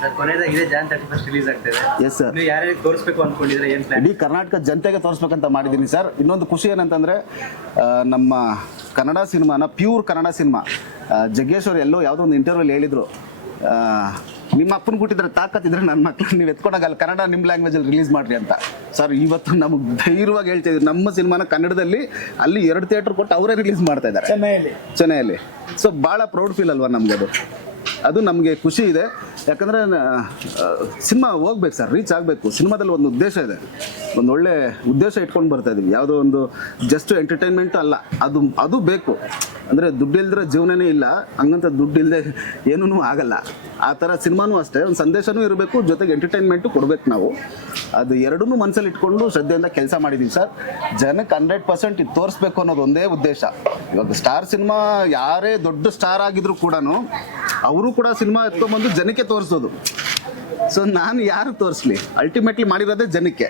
ಸರ್ ಕೊನೆಯದಾಗಿ ಇದೇ ಜಾನ್ ತರ್ಟಿ ಫಸ್ಟ್ ರಿಲೀಸ್ ಆಗ್ತದೆ
ಎಸ್ ಸರ್
ನೀವು ಯಾರ್ಯಾರಿಗೆ ತೋರಿಸ್ಬೇಕು ಅನ್ಕೊಂಡಿದ್ರೆ ಏನ್ ಪ್ಲಾನ್
ಇಡೀ ಕರ್ನಾಟಕ ಜನತೆಗೆ ತೋರಿಸ್ಬೇಕಂತ ಮಾಡಿದ್ದೀನಿ ಸರ್ ಇನ್ನೊಂದು ಖುಷಿ ಏನಂತಂದ್ರೆ ನಮ್ಮ ಕನ್ನಡ ಸಿನಿಮಾನ ಪ್ಯೂರ್ ಕನ್ನಡ ಸಿನಿಮಾ ಜಗ್ಗೇಶ್ವರ್ ಎಲ್ಲೋ ಯಾವುದೋ ಒಂದು ಇಂಟರ್ವ್ಯೂಲ್ ಹೇಳಿದರು. ನಿಮ್ಮ ಅಪ್ಪನ ಕೊಟ್ಟಿದ್ರೆ ತಾಕತ್ತಿದ್ರೆ ನನ್ನ ಮಕ್ಳು ನೀವು ಎತ್ಕೊಂಡಾಗಲ್ಲ ಕನ್ನಡ ನಿಮ್ಮ ಲ್ಯಾಂಗ್ವೇಜಲ್ಲಿ ರಿಲೀಸ್ ಮಾಡಿರಿ ಅಂತ. ಸರ್ ಇವತ್ತು ನಮಗೆ ಧೈರ್ಯವಾಗಿ ಹೇಳ್ತಾ ಇದ್ರು. ನಮ್ಮ ಸಿನಿಮಾನ ಕನ್ನಡದಲ್ಲಿ ಅಲ್ಲಿ ಎರಡು ಥಿಯೇಟರ್ ಕೊಟ್ಟು ಅವರೇ ರಿಲೀಸ್ ಮಾಡ್ತಾ ಇದ್ದಾರೆ.
ಚೆನ್ನೈಯಲ್ಲಿ.
ಚೆನ್ನೈಯಲ್ಲಿ. ಸೊ ಭಾಳ ಪ್ರೌಡ್ ಫೀಲ್ ಅಲ್ವಾ ನಮ್ಗೆ ಅದು ಅದು ನಮಗೆ ಖುಷಿ ಇದೆ. ಯಾಕಂದರೆ ಸಿನಿಮಾ ಹೋಗ್ಬೇಕು ಸರ್ ರೀಚ್ ಆಗಬೇಕು. ಸಿನಿಮಾದಲ್ಲಿ ಒಂದು ಉದ್ದೇಶ ಇದೆ. ಒಂದು ಒಳ್ಳೆ ಉದ್ದೇಶ ಇಟ್ಕೊಂಡು ಬರ್ತಾ ಇದ್ದೀವಿ ಯಾವುದೋ ಒಂದು ಜಸ್ಟ್ ಎಂಟರ್ಟೈನ್ಮೆಂಟ್ ಅಲ್ಲ. ಅದು ಅದು ಬೇಕು. ಅಂದರೆ ದುಡ್ಡು ಇಲ್ದಿರೋ ಜೀವನನೇ ಇಲ್ಲ. ಹಂಗಂತ ದುಡ್ಡು ಇಲ್ಲದೆ ಏನೂ ಆಗಲ್ಲ. ಆ ಥರ ಸಿನಿಮಾನೂ ಅಷ್ಟೇ. ಒಂದು ಸಂದೇಶನೂ ಇರಬೇಕು, ಜೊತೆಗೆ ಎಂಟರ್ಟೈನ್ಮೆಂಟು ಕೊಡ್ಬೇಕು ನಾವು. ಅದು ಎರಡನ್ನೂ ಮನಸ್ಸಲ್ಲಿ ಇಟ್ಕೊಂಡು ಶ್ರದ್ಧೆಯಿಂದ ಕೆಲಸ ಮಾಡಿದ್ದೀವಿ ಸರ್. ಜನಕ್ಕೆ ಹಂಡ್ರೆಡ್ ಪರ್ಸೆಂಟ್ ಇದು ತೋರಿಸ್ಬೇಕು ಅನ್ನೋದು ಒಂದೇ ಉದ್ದೇಶ. ಇವಾಗ ಸ್ಟಾರ್ ಸಿನಿಮಾ ಯಾರೇ ದೊಡ್ಡ ಸ್ಟಾರ್ ಆಗಿದ್ರು ಕೂಡ ಅವರು ಕೂಡ ಸಿನಿಮಾ ಎತ್ಕೊಂಡ್ಬಂದು ಜನಕ್ಕೆ ತೋರಿಸೋದು. ಸೊ ನಾನು ಯಾರು ತೋರಿಸ್ಲಿ? ಅಲ್ಟಿಮೇಟ್ಲಿ ಮಾಡಿರೋದೇ ಜನಕ್ಕೆ.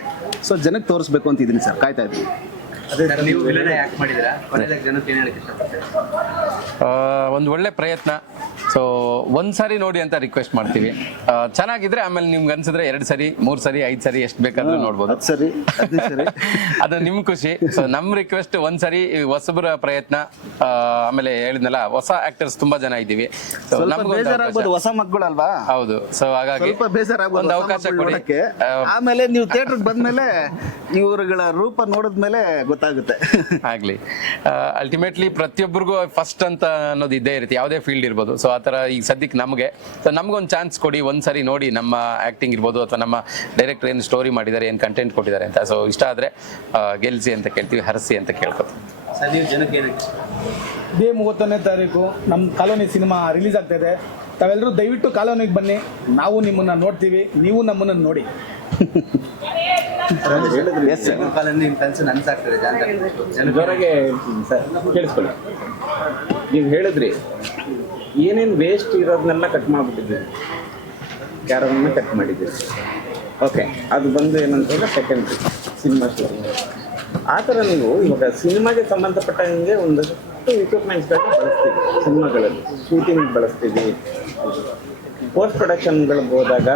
ಸೊ ಜನಕ್ಕೆ ತೋರಿಸ್ಬೇಕು ಅಂತ ಇದ್ದೀನಿ ಸರ್. ಕಾಯ್ತಾ ಇದ್ದೀನಿ.
ನೀವು ವಿಲನ್ ಆಕ್ಟ್ ಮಾಡಿದ್ದೀರಾ? ಕೊನೆದಾಗ ಜನಕ್ಕೆ ಏನು ಹೇಳಕ್ಕೆ ಇಷ್ಟಪಡ್ತೀರಾ?
ಒಂದು ಒಳ್ಳೆ ಪ್ರಯತ್ನ. ಸೊ ಒಂದ್ ಸಾರಿ ನೋಡಿ ಅಂತ ರಿಕ್ವೆಸ್ಟ್ ಮಾಡ್ತೀವಿ. ಆ, ಚೆನ್ನಾಗಿದ್ರೆ ಆಮೇಲೆ ನಿಮ್ಗೆ ಅನ್ಸಿದ್ರೆ ಎರಡ್ ಸರಿ ಮೂರ್ ಸರಿ ಐದ್ ಸರಿ ಎಷ್ಟು ಬೇಕಾದ್ರೂ ನೋಡ್ಬೋದು.
ಅದು ಸರಿ ಅದು ಸರಿ.
ಅದು ನಿಮ್ ಖುಷಿ. ಸೊ ನಮ್ ರಿಕ್ವೆಸ್ಟ್ ಒಂದ್ ಸರಿ ಹೊಸಬರ ಪ್ರಯತ್ನ. ಆ, ಆಮೇಲೆ ಹೇಳಿದ್ನಲ್ಲ ಹೊಸ ಆಕ್ಟರ್ಸ್ ತುಂಬಾ ಜನ ಇದ್ದೀವಿ. ಹೊಸ
ಸ್ವಲ್ಪ
ನಮ್ಗೊಂದು
ಬೇಜಾರಾಗ್ಬೋದು ಹೊಸ ಮಕ್ಕಳಲ್ವಾ?
ಹೌದು. ಸೊ ಹಾಗಾಗಿ
ಸ್ವಲ್ಪ ಬೇಜಾರಾಗ್ಬೋದು
ಒಂದು
ಹೊಸ
ಅವಕಾಶ
ಕೊಡಕ್ಕೆ
ಕೊಡಿ.
ನೋಡಕ್ಕೆ.
ಆ,
ಆಮೇಲೆ ನೀವು ಥಿಯೇಟರ್ ಬಂದ್ಮೇಲೆ ಇವ್ರುಗಳ ರೂಪ ನೋಡಿದ್ಮೇಲೆ ಗೊತ್ತಾಗುತ್ತೆ.
ಆಗ್ಲಿ. ಅಲ್ಟಿಮೇಟ್ಲಿ ಪ್ರತಿಯೊಬ್ಬರಿಗೂ ಫಸ್ಟ್ ಅಂತ ಅನ್ನೋದು ಇದ್ದೇ ಇರುತ್ತೆ. ಯಾವುದೇ ಫೀಲ್ಡ್ ಇರ್ಬೋದು. ಸೊ ಆ ಥರ ಈಗ ಸದ್ಯಕ್ಕೆ ನಮಗೆ. ಸೊ ನಮ್ಗೊಂದು ಚಾನ್ಸ್ ಕೊಡಿ ಒಂದ್ಸರಿ ನೋಡಿ ನಮ್ಮ ಆಕ್ಟಿಂಗ್ ಇರ್ಬೋದು ಅಥವಾ ನಮ್ಮ ಡೈರೆಕ್ಟರ್ ಏನು ಸ್ಟೋರಿ ಮಾಡಿದ್ದಾರೆ ಏನು ಕಂಟೆಂಟ್ ಕೊಟ್ಟಿದ್ದಾರೆ ಅಂತ. ಸೊ ಇಷ್ಟ ಆದರೆ ಗೆಲ್ಸಿ ಅಂತ ಕೇಳ್ತೀವಿ ಹರಸಿ ಅಂತ ಕೇಳ್ಕೊತೀವಿ.
ಸರ್ ನೀವು ಜನಕ್ಕೆ
ಇದೇ ಮೂವತ್ತೊಂದನೇ ತಾರೀಕು ನಮ್ಮ ಕಾಲೋನಿ ಸಿನಿಮಾ ರಿಲೀಸ್ ಆಗ್ತಾ ಇದೆ. ತಾವೆಲ್ಲರೂ ದಯವಿಟ್ಟು ಕಾಲೋನಿಗೆ ಬನ್ನಿ. ನಾವು ನಿಮ್ಮನ್ನ ನೋಡ್ತೀವಿ. ನೀವು ನಮ್ಮನ್ನ ನೋಡಿ.
ಜೋರಾಗೆ ಹೇಳ್ತೀನಿ ಸರ್ ಕೇಳಿಸ್ಕೊಳ್ಳಿ. ನೀವು ಹೇಳಿದ್ರಿ ಏನೇನು ವೇಸ್ಟ್ ಇರೋದನ್ನೆಲ್ಲ ಕಟ್ ಮಾಡಿಬಿಟ್ಟಿದ್ದೀವಿ ಕ್ಯಾರವನ್ನ ಕಟ್ ಮಾಡಿದ್ದೀವಿ ಓಕೆ ಅದು ಬಂದು ಏನಂತಂದ್ರೆ ಸೆಕೆಂಡ್ರಿ ಸಿನಿಮಾ ಶೋ ಆ ಥರ ನೀವು ಇವಾಗ ಸಿನಿಮಾಗೆ ಸಂಬಂಧಪಟ್ಟಂಗೆ ಒಂದಷ್ಟು ಇಕ್ವಿಪ್ಮೆಂಟ್ಸ್ಗಳನ್ನ ಬಳಸ್ತೀವಿ ಸಿನಿಮಾಗಳಲ್ಲಿ. ಶೂಟಿಂಗ್ ಬಳಸ್ತೀವಿ ಪೋಸ್ಟ್ ಪ್ರೊಡಕ್ಷನ್ಗಳಿಗೆ ಹೋದಾಗ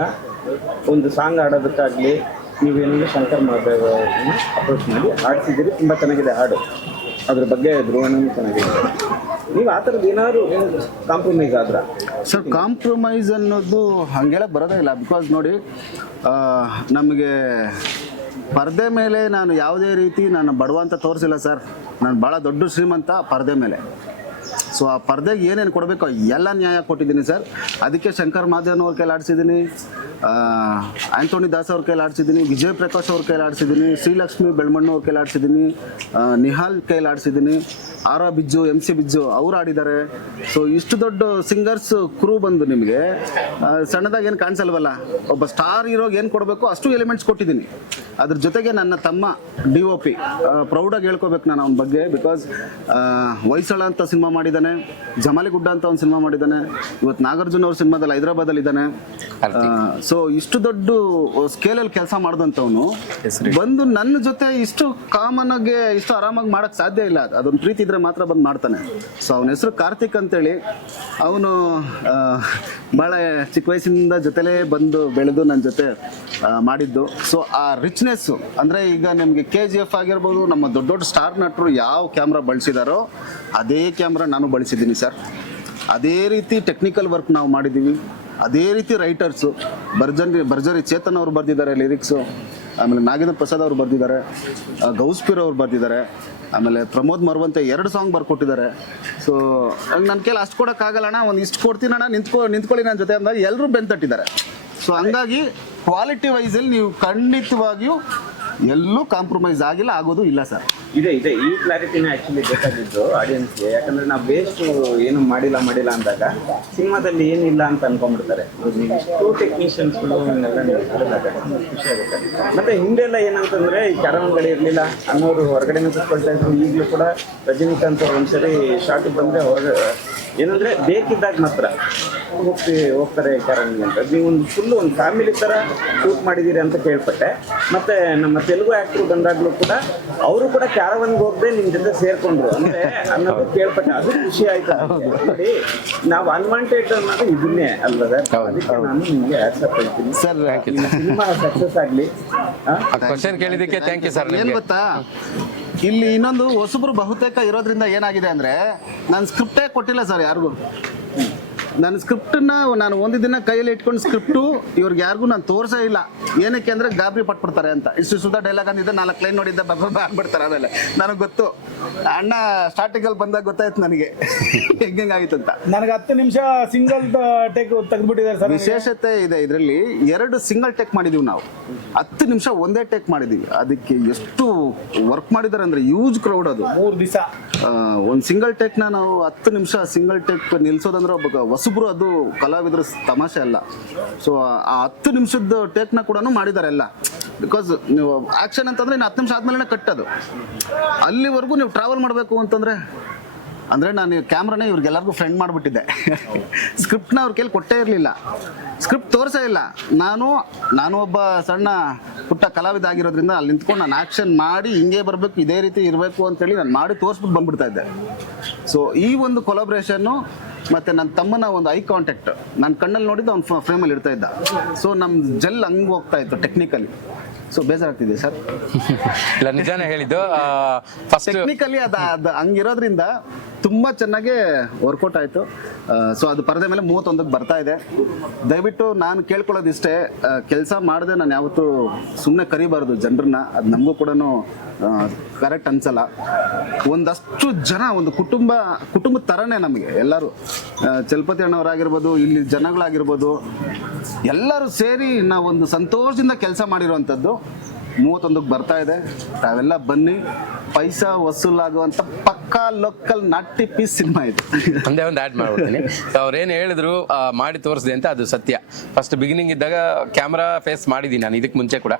ಒಂದು ಸಾಂಗ್ ಆಡೋದಕ್ಕಾಗಲಿ ನೀವೇನಿಲ್ಲ ಶಂಕರ್ ಮಹಾದೇವ್ ಅಪ್ರೋಚ್ ಮಾಡಿ ಹಾಡ್ಸಿದ್ದೀರಿ, ತುಂಬ ಚೆನ್ನಾಗಿದೆ ಹಾಡು. ಅದ್ರ ಬಗ್ಗೆ ಧ್ರುವನೂ ಚೆನ್ನಾಗಿದೆ. ನೀವು ಆ ಥರದ್ದು ಏನಾದ್ರು ಕಾಂಪ್ರಮೈಸ್ ಆದ್ರ?
ಸರ್ ಕಾಂಪ್ರಮೈಸ್ ಅನ್ನೋದು ಹಂಗೆಲ್ಲ ಬರೋದೇ ಇಲ್ಲ ಬಿಕಾಸ್ ನೋಡಿ ನಮಗೆ ಪರದೆ ಮೇಲೆ ನಾನು ಯಾವುದೇ ರೀತಿ ನಾನು ಬಡವ ಅಂತ ತೋರಿಸಿಲ್ಲ ಸರ್. ನಾನು ಭಾಳ ದೊಡ್ಡ ಶ್ರೀಮಂತ ಪರದೆ ಮೇಲೆ. ಸೊ ಆ ಪರ್ದೆಗೆ ಏನೇನು ಕೊಡಬೇಕು ಎಲ್ಲ ನ್ಯಾಯ ಕೊಟ್ಟಿದ್ದೀನಿ ಸರ್. ಅದಕ್ಕೆ ಶಂಕರ್ ಮಾದೇವನ್ ಅವ್ರ ಕೈಲಿ ಆಡಿಸಿದ್ದೀನಿ. ಆಂಟೋನಿ ದಾಸ್ ಅವ್ರ ಕೈಲಿ ಆಡಿಸಿದ್ದೀನಿ. ವಿಜಯ್ ಪ್ರಕಾಶ್ ಅವ್ರ ಕೈಲಿ ಆಡಿಸಿದ್ದೀನಿ. ಶ್ರೀಲಕ್ಷ್ಮಿ ಬೆಳ್ಮಣ್ಣು ಅವ್ರ ಕೈಲಿ ಆಡಿಸಿದ್ದೀನಿ. ನಿಹಾಲ್ ಕೈಲಿ ಆಡಿಸಿದ್ದೀನಿ. ಆರ ಬಿಜ್ಜು ಎಂ ಸಿ ಬಿಜ್ಜು ಅವ್ರು ಆಡಿದ್ದಾರೆ. ಸೊ ಇಷ್ಟು ದೊಡ್ಡ ಸಿಂಗರ್ಸ್ ಕ್ರೂ ಬಂದು ನಿಮಗೆ ಸಣ್ಣದಾಗಿ ಏನು ಕಾಣಿಸಲ್ವಲ್ಲ, ಒಬ್ಬ ಸ್ಟಾರ್ ಹೀರೋಗೆ ಏನು ಕೊಡಬೇಕು ಅಷ್ಟು ಎಲಿಮೆಂಟ್ಸ್ ಕೊಟ್ಟಿದ್ದೀನಿ. ಅದ್ರ ಜೊತೆಗೆ ನನ್ನ ತಮ್ಮ ಡಿ ಒ ಪಿ ಪ್ರೌಡಾಗಿ ಹೇಳ್ಕೊಬೇಕು ನಾನು ಅವನ ಬಗ್ಗೆ ಬಿಕಾಸ್ ಹೊಯ್ಸಳ ಅಂತ ಸಿನಿಮಾ ಮಾಡಿದ್ದಾನೆ ಜಮಾಲಿಗುಡ್ಡ ಅಂತ ಒಂದು ಸಿನಿಮಾ ಮಾಡಿದ್ದಾನೆ ಇವತ್ತು ನಾಗಾರ್ಜುನ ಅವ್ರ ಸಿನಿಮಾದಲ್ಲಿ ಹೈದರಾಬಾದಲ್ಲಿ ಇದ್ದಾನೆ. ಸೊ ಇಷ್ಟು ದೊಡ್ಡ ಸ್ಕೇಲಲ್ಲಿ ಕೆಲಸ ಮಾಡಿದಂಥವನು ಬಂದು ನನ್ನ ಜೊತೆ ಇಷ್ಟು ಕಾಮನ್ ಆಗಿ ಇಷ್ಟು ಆರಾಮಾಗಿ ಮಾಡಕ್ ಸಾಧ್ಯ ಇಲ್ಲ. ಅದು. ಅದೊಂದು ಪ್ರೀತಿ ಇದ್ರೆ ಮಾತ್ರ ಬಂದು ಮಾಡ್ತಾನೆ. ಸೊ ಅವನ ಹೆಸರು ಕಾರ್ತಿಕ್ ಅಂತೇಳಿ. ಅವನು ಭಾಳ ಚಿಕ್ಕ ವಯಸ್ಸಿನಿಂದ ಜೊತೆಲೇ ಬಂದು ಬೆಳೆದು ನನ್ನ ಜೊತೆ ಮಾಡಿದ್ದು. ಸೊ ಆ ರಿಚ್ನೆಸ್ಸು ಅಂದರೆ ಈಗ ನಿಮಗೆ ಕೆ ಜಿ ಎಫ್ ಆಗಿರ್ಬೋದು ನಮ್ಮ ದೊಡ್ಡ ದೊಡ್ಡ ಸ್ಟಾರ್ ನಟರು ಯಾವ ಕ್ಯಾಮ್ರಾ ಬಳಸಿದಾರೋ ಅದೇ ಕ್ಯಾಮ್ರಾ ನಾನು ಬಳಸಿದ್ದೀನಿ ಸರ್. ಅದೇ ರೀತಿ ಟೆಕ್ನಿಕಲ್ ವರ್ಕ್ ನಾವು ಮಾಡಿದ್ದೀವಿ. ಅದೇ ರೀತಿ ರೈಟರ್ಸು ಭರ್ಜನ್ರಿ ಭರ್ಜರಿ ಚೇತನ್ ಅವರು ಬರೆದಿದ್ದಾರೆ ಲಿರಿಕ್ಸು ಆಮೇಲೆ ನಾಗೇಂದ್ರ ಪ್ರಸಾದ್ ಅವರು ಬರೆದಿದ್ದಾರೆ ಗೌಸ್ಪೀರ್ ಅವರು ಬರೆದಿದ್ದಾರೆ, ಆಮೇಲೆ ಪ್ರಮೋದ್ ಮರ್ವಂತೆ ಎರಡು ಸಾಂಗ್ ಬರ್ಕೊಟ್ಟಿದ್ದಾರೆ. ಸೊ ನನ್ನ ಕೈಲಿ ಅಷ್ಟು ಕೊಡೋಕ್ಕಾಗಲ್ಲ ಅಣ್ಣ, ಒಂದು ಇಷ್ಟು ಕೊಡ್ತೀನಿ ಅಣ್ಣ, ನಿಂತ್ಕೊ, ನಿಂತ್ಕೊಳ್ಳಿ ನನ್ನ ಜೊತೆ ಅಂದಾಗ ಎಲ್ಲರೂ ಬೆಂತಟ್ಟಿದ್ದಾರೆ ಸೊ ಹಂಗಾಗಿ ಕ್ವಾಲಿಟಿ ವೈಸಲ್ಲಿ ನೀವು ಖಂಡಿತವಾಗಿಯೂ ಎಲ್ಲೂ ಕಾಂಪ್ರಮೈಸ್ ಆಗಿಲ್ಲ, ಆಗೋದು ಇಲ್ಲ ಸರ್.
ಇದೆ ಇದೆ. ಈ ಕ್ಲಾರಿಟಿನೇ ಆ್ಯಕ್ಚುಲಿ ಬೇಕಾಗಿದ್ದು ಆಡಿಯನ್ಸ್ಗೆ ಯಾಕಂದ್ರೆ ನಾವು ವೇಸ್ಟ್ ಏನು ಮಾಡಿಲ್ಲ ಮಾಡಿಲ್ಲ ಅಂದಾಗ ಸಿನಿಮಾದಲ್ಲಿ ಏನಿಲ್ಲ ಅಂತ ಅನ್ಕೊಂಡ್ಬಿಡ್ತಾರೆ. ಇಷ್ಟು ಟೆಕ್ನಿಷಿಯನ್ಸ್ಗಳು ಇವನ್ನೆಲ್ಲ ಖುಷಿ ಆಗುತ್ತೆ. ಮತ್ತೆ ಹಿಂದೆಲ್ಲ ಏನಂತಂದ್ರೆ ಈ ಕ್ಯಾರವನ್ಗಳು ಇರಲಿಲ್ಲ ಅನ್ನೋರು ಹೊರಗಡೆ ನಿಂತ್ಕೊಳ್ತಾ ಇದ್ರು. ಈಗಲೂ ಕೂಡ ರಜನಿಕಾಂತ್ ಅವ್ರು ಒಂದ್ಸರಿ ಶಾರ್ಟಿಗೆ ಬಂದ್ರೆ ಹೊರಗೆ ಏನಂದ್ರೆ ಬೇಕಿದ್ದಾಗ ಮಾತ್ರ ಹೋಗ್ತಿ, ಹೋಗ್ತಾರೆ ಕಾರಣ ಅಂತ ನೀವು ಒಂದು ಫುಲ್ ಒಂದು ಫ್ಯಾಮಿಲಿ ಥರ ಶೂಟ್ ಮಾಡಿದ್ದೀರಿ ಅಂತ ಕೇಳ್ಪಟ್ಟೆ. ಮತ್ತೆ ನಮ್ಮ ತೆಲುಗು ಆ್ಯಕ್ಟ್ರು ಬಂದಾಗಲೂ ಕೂಡ, ಅವರು ಕೂಡ ಕ್ಯಾರವನ್ಗೆ ಹೋಗದೆ ನಿಮ್ಮ ಜೊತೆ ಸೇರ್ಕೊಂಡ್ರು ಅಂದ್ರೆ ಅನ್ನೋದು ಕೇಳ್ಪಟ್ಟೆ. ಅದು ಖುಷಿ ಆಯ್ತು. ನೋಡಿ ನಾವು ಅನ್ವಾಂಟೆಡ್ ಅನ್ನೋದು ಇದನ್ನೇ ಅಲ್ವಾ? ಸರ್ ಅದಕ್ಕೆ ನಾನು ನಿಮಗೆ ಆಕ್ಸೆಪ್ಟ್ ಹೇಳ್ತೀನಿ.
ಸರ್
ಸಿನಿಮಾ ಸಕ್ಸಸ್ ಆಗಲಿ.
ಕ್ವಶನ್ ಕೇಳಿದ್ದಕ್ಕೆ ಥ್ಯಾಂಕ್ ಯು ಸರ್
ಏನ್ ಗೊತ್ತಾ? ಇಲ್ಲಿ ಇನ್ನೊಂದು ಹೊಸಬ್ರು ಬಹುತೇಕ ಇರೋದ್ರಿಂದ ಏನಾಗಿದೆ ಅಂದ್ರೆ ನಾನು ಸ್ಕ್ರಿಪ್ಟೇ ಕೊಟ್ಟಿಲ್ಲ ಸರ್ ಯಾರಿಗೂ. ನನ್ನ ಸ್ಕ್ರಿಪ್ಟನ್ನ ನಾನು ಒಂದು ದಿನ ಕೈಯಲ್ಲಿ ಇಟ್ಕೊಂಡು ಸ್ಕ್ರಿಪ್ಟು ಇವ್ರಿಗೆ ಯಾರಿಗೂ ನಾನು ತೋರಿಸೇ ಇಲ್ಲ. ಏನಕ್ಕೆ ಅಂದ್ರೆ ಗಾಬರಿ ಪಟ್ಬಿಡ್ತಾರೆ ಅಂತ. ಇಷ್ಟು ಸುಧಾ ಡೈಲಾಗ್ ಅಂದಿದ್ದೆ ನಾಲ್ಕು ಲೈನ್ ನೋಡಿದ್ದೆ ಬಬ್ಬ ಆಗ್ಬಿಡ್ತಾರೆ ಆಮೇಲೆ. ನನಗೆ ಗೊತ್ತು. ಅಣ್ಣ ಸ್ಟಾರ್ಟಿಂಗಲ್ಲಿ ಬಂದಾಗ ಗೊತ್ತಾಯ್ತು ನನಗೆ. ಹೆಂಗಾಗಿತ್ತು ಅಂತ.
ನನಗೆ ಹತ್ತು ನಿಮಿಷ ಸಿಂಗಲ್ ಟೇಕ್ ತೆಗೆದ್ಬಿಟ್ಟಿದ್ದಾರೆ ಸರ್
ವಿಶೇಷತೆ ಇದೆ ಇದರಲ್ಲಿ ಎರಡು ಸಿಂಗಲ್ ಟೇಕ್ ಮಾಡಿದೀವಿ ನಾವು. ಹತ್ತು ನಿಮಿಷ ಒಂದೇ ಟೇಕ್ ಮಾಡಿದೀವಿ. ಅದಕ್ಕೆ ಎಷ್ಟು ವರ್ಕ್ ಮಾಡಿದ್ದಾರೆ ಅಂದ್ರೆ ಯೂಜ್ ಕ್ರೌಡ್ ಅದು.
ಮೂರು ದಿವಸ.
ಒಂದು ಸಿಂಗಲ್ ಟೇಕ್ನ ನಾವು ಹತ್ತು ನಿಮಿಷ ಸಿಂಗಲ್ ಟೇಕ್ ನಿಲ್ಸೋದಂದ್ರೆ ಒಬ್ಬ ಹೊಸಬ್ರು ಅದು ಕಲಾವಿದ್ರ ತಮಾಷೆ ಅಲ್ಲ. ಸೊ ಆ ಹತ್ತು ನಿಮಿಷದ ಟೇಕ್ನ ಕೂಡ ಮಾಡಿದ್ದಾರೆ ಎಲ್ಲ. ಬಿಕಾಸ್ ನೀವು ಆಕ್ಷನ್ ಅಂತಂದ್ರೆ ಇನ್ನು ಹತ್ತು ನಿಮಿಷ ಆದ್ಮೇಲೆ ಕಟ್ಟದು. ಅಲ್ಲಿವರೆಗೂ ನೀವು ಟ್ರಾವೆಲ್ ಮಾಡಬೇಕು ಅಂತಂದ್ರೆ ಅಂದರೆ ನಾನು ಕ್ಯಾಮ್ರಾನೇ ಇವ್ರಿಗೆಲ್ಲರಿಗೂ ಫ್ರೆಂಡ್ ಮಾಡಿಬಿಟ್ಟಿದ್ದೆ. ಸ್ಕ್ರಿಪ್ಟ್ನ ಅವ್ರ ಕೈಲಿ ಕೊಟ್ಟೇ ಇರಲಿಲ್ಲ. ಸ್ಕ್ರಿಪ್ಟ್ ತೋರಿಸೇ ಇಲ್ಲ. ನಾನು ನಾನು ಒಬ್ಬ ಸಣ್ಣ ಪುಟ್ಟ ಕಲಾವಿದ ಆಗಿರೋದ್ರಿಂದ ಅಲ್ಲಿ ನಿಂತ್ಕೊಂಡು ನಾನು ಆ್ಯಕ್ಷನ್ ಮಾಡಿ ಹಿಂಗೆ ಬರಬೇಕು ಇದೇ ರೀತಿ ಇರಬೇಕು ಅಂತೇಳಿ ನಾನು ಮಾಡಿ ತೋರಿಸ್ಬಿಟ್ಟು ಬಂದ್ಬಿಡ್ತಾ ಇದ್ದೆ. ಸೊ ಈ ಒಂದು ಕೊಲಾಬ್ರೇಷನ್ನು ಮತ್ತು ನನ್ನ ತಮ್ಮನ ಒಂದು ಐ ಕಾಂಟ್ಯಾಕ್ಟ್ ನಾನು ಕಣ್ಣಲ್ಲಿ ನೋಡಿದ್ದು ಅವ್ನು ಫ್ರೇಮಲ್ಲಿ ಇರ್ತಾ ಇದ್ದ. ಸೊ ನಮ್ಮ ಜೆಲ್ ಹಂಗೆ ಹೋಗ್ತಾ ಇತ್ತು ಟೆಕ್ನಿಕಲಿ ಸೊ ಬೇಜಾರಾಗ್ತಿದೆ ಸರ್?
ಇಲ್ಲ ನಿಜಾನೇ ಹೇಳಿದ್ದು ಫಸ್ಟ್
ಟೆಕ್ನಿಕಲಿ ಅದು ಅದು ಹಂಗಿರೋದ್ರಿಂದ ತುಂಬ ಚೆನ್ನಾಗಿ ವರ್ಕೌಟ್ ಆಯಿತು. ಸೊ ಅದು ಪರದೆ ಮೇಲೆ ಮೂವತ್ತೊಂದಕ್ಕೆ ಬರ್ತಾ ಇದೆ. ದಯವಿಟ್ಟು ನಾನು ಕೇಳ್ಕೊಳ್ಳೋದಿಷ್ಟೇ ಕೆಲಸ ಮಾಡದೆ ನಾನು ಯಾವತ್ತೂ ಸುಮ್ಮನೆ ಕರಿಬಾರ್ದು ಜನರನ್ನ. ಅದು ನಮಗೂ ಕೂಡ ಕರೆಕ್ಟ್ ಅನ್ಸಲ್ಲ. ಒಂದಷ್ಟು ಜನ, ಒಂದು ಕುಟುಂಬ, ಕುಟುಂಬದ ಥರನೇ ನಮಗೆ ಎಲ್ಲರೂ. ಚಲಪತಿ ಅಣ್ಣವರಾಗಿರ್ಬೋದು, ಇಲ್ಲಿ ಜನಗಳಾಗಿರ್ಬೋದು, ಎಲ್ಲರೂ ಸೇರಿ ನಾವು ಒಂದು ಸಂತೋಷದಿಂದ ಕೆಲಸ ಮಾಡಿರುವಂಥದ್ದು. ಮೂವತ್ತೊಂದಕ್ಕೆ ಬರ್ತಾ ಇದೆ. ತಾವೆಲ್ಲ ಬನ್ನಿ. ಪೈಸಾ ವಸೂಲಾಗುವಂತ ಪಕ್ಕಾ ಲೋಕಲ್ ನಾಟಿ ಪೀಸ್ ಸಿನಿಮಾ ಇದು.
ಒಂದೇ ಒಂದು ಆ್ಯಡ್ ಮಾಡ್ಬಿಡ್ತೀನಿ. ಸೊ ಅವ್ರೇನು ಹೇಳಿದ್ರು ಮಾಡಿ ತೋರಿಸಿದೆ ಅಂತ ಅದು ಸತ್ಯ. ಫಸ್ಟ್ ಬಿಗಿನಿಂಗ್ ಇದ್ದಾಗ ಕ್ಯಾಮ್ರಾ ಫೇಸ್ ಮಾಡಿದ್ದೀನಿ ನಾನು ಇದಕ್ಕೆ ಮುಂಚೆ ಕೂಡ.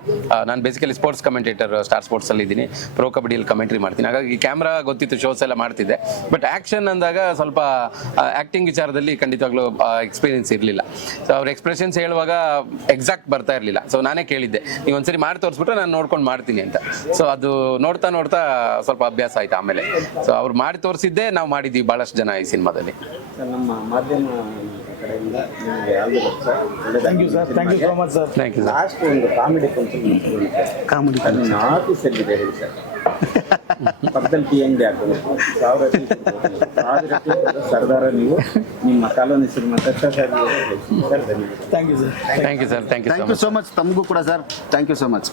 ನಾನು basically sports commentator Star Sports ಅಲ್ಲಿ ಇದ್ದೀನಿ. ಪ್ರೋ ಕಬಡ್ಡಿಯಲ್ಲಿ ಕಮೆಂಟ್ರಿ ಮಾಡ್ತೀನಿ. ಹಾಗಾಗಿ ಕ್ಯಾಮ್ರಾ ಗೊತ್ತಿತ್ತು ಶೋಸ್ ಎಲ್ಲ ಮಾಡ್ತಿದ್ದೆ. ಬಟ್ ಆ್ಯಕ್ಷನ್ ಅಂದಾಗ ಸ್ವಲ್ಪ ಆ್ಯಕ್ಟಿಂಗ್ ವಿಚಾರದಲ್ಲಿ ಖಂಡಿತವಾಗ್ಲೂ ಎಕ್ಸ್ಪೀರಿಯನ್ಸ್ ಇರಲಿಲ್ಲ. ಸೊ ಅವ್ರ ಎಕ್ಸ್ಪ್ರೆಷನ್ಸ್ ಹೇಳುವಾಗ ಎಕ್ಸಾಕ್ಟ್ ಬರ್ತಾ ಇರಲಿಲ್ಲ. ಸೊ ನಾನೇ ಕೇಳಿದ್ದೆ. ನೀವು ಒಂದ್ಸರಿ ಮಾಡಿ ತೋರಿಸ್ಬಿಟ್ಟು ನಾನು ನೋಡ್ಕೊಂಡು ಮಾಡ್ತೀನಿ ಅಂತ. ಸೊ ಅದು ನೋಡ್ತಾ ನೋಡ್ತಾ ಸ್ವಲ್ಪ ಅಭ್ಯಾಸ ಆಯ್ತು ಆಮೇಲೆ. ಸೊ ಅವ್ರು ಮಾಡಿ ತೋರಿಸಿದ್ದೆ ನಾವು ಮಾಡಿದ್ದೀವಿ. ಭಾಳಷ್ಟು ಜನ ಈ ಸಿನಿಮಾದಲ್ಲಿ.
ನಮ್ಮ ಮಾಧ್ಯಮ ಕಡೆಯಿಂದ ನಿಮಗೆ all the best sir
thank you sir thank you so much sir
thank you
last ಒಂದು ಕಾಮಿಡಿ ಫಂಕ್ಷನ್
ಕಾಮಿಡಿ
ಸರ್ ನಿಮ್ಮ ಆಫೀಸ್ ಎಲ್ಲಿದೆ ಹೇಳಿ ಸರ್ ಪಕ್ಕದಲ್ಲಿ ಟಿ ಅಂಗಡಿ ಹಾಕೋಬೇಕು ಸಾವಿರ ಸರ್ದಾರ ನೀವು ನಿಮ್ಮ ಕಾಲೋನಿ ಹೆಸರು sir sir sir
thank you sir
thank you sir thank you
so much ತಮಗೂ ಕೂಡ sir thank you so much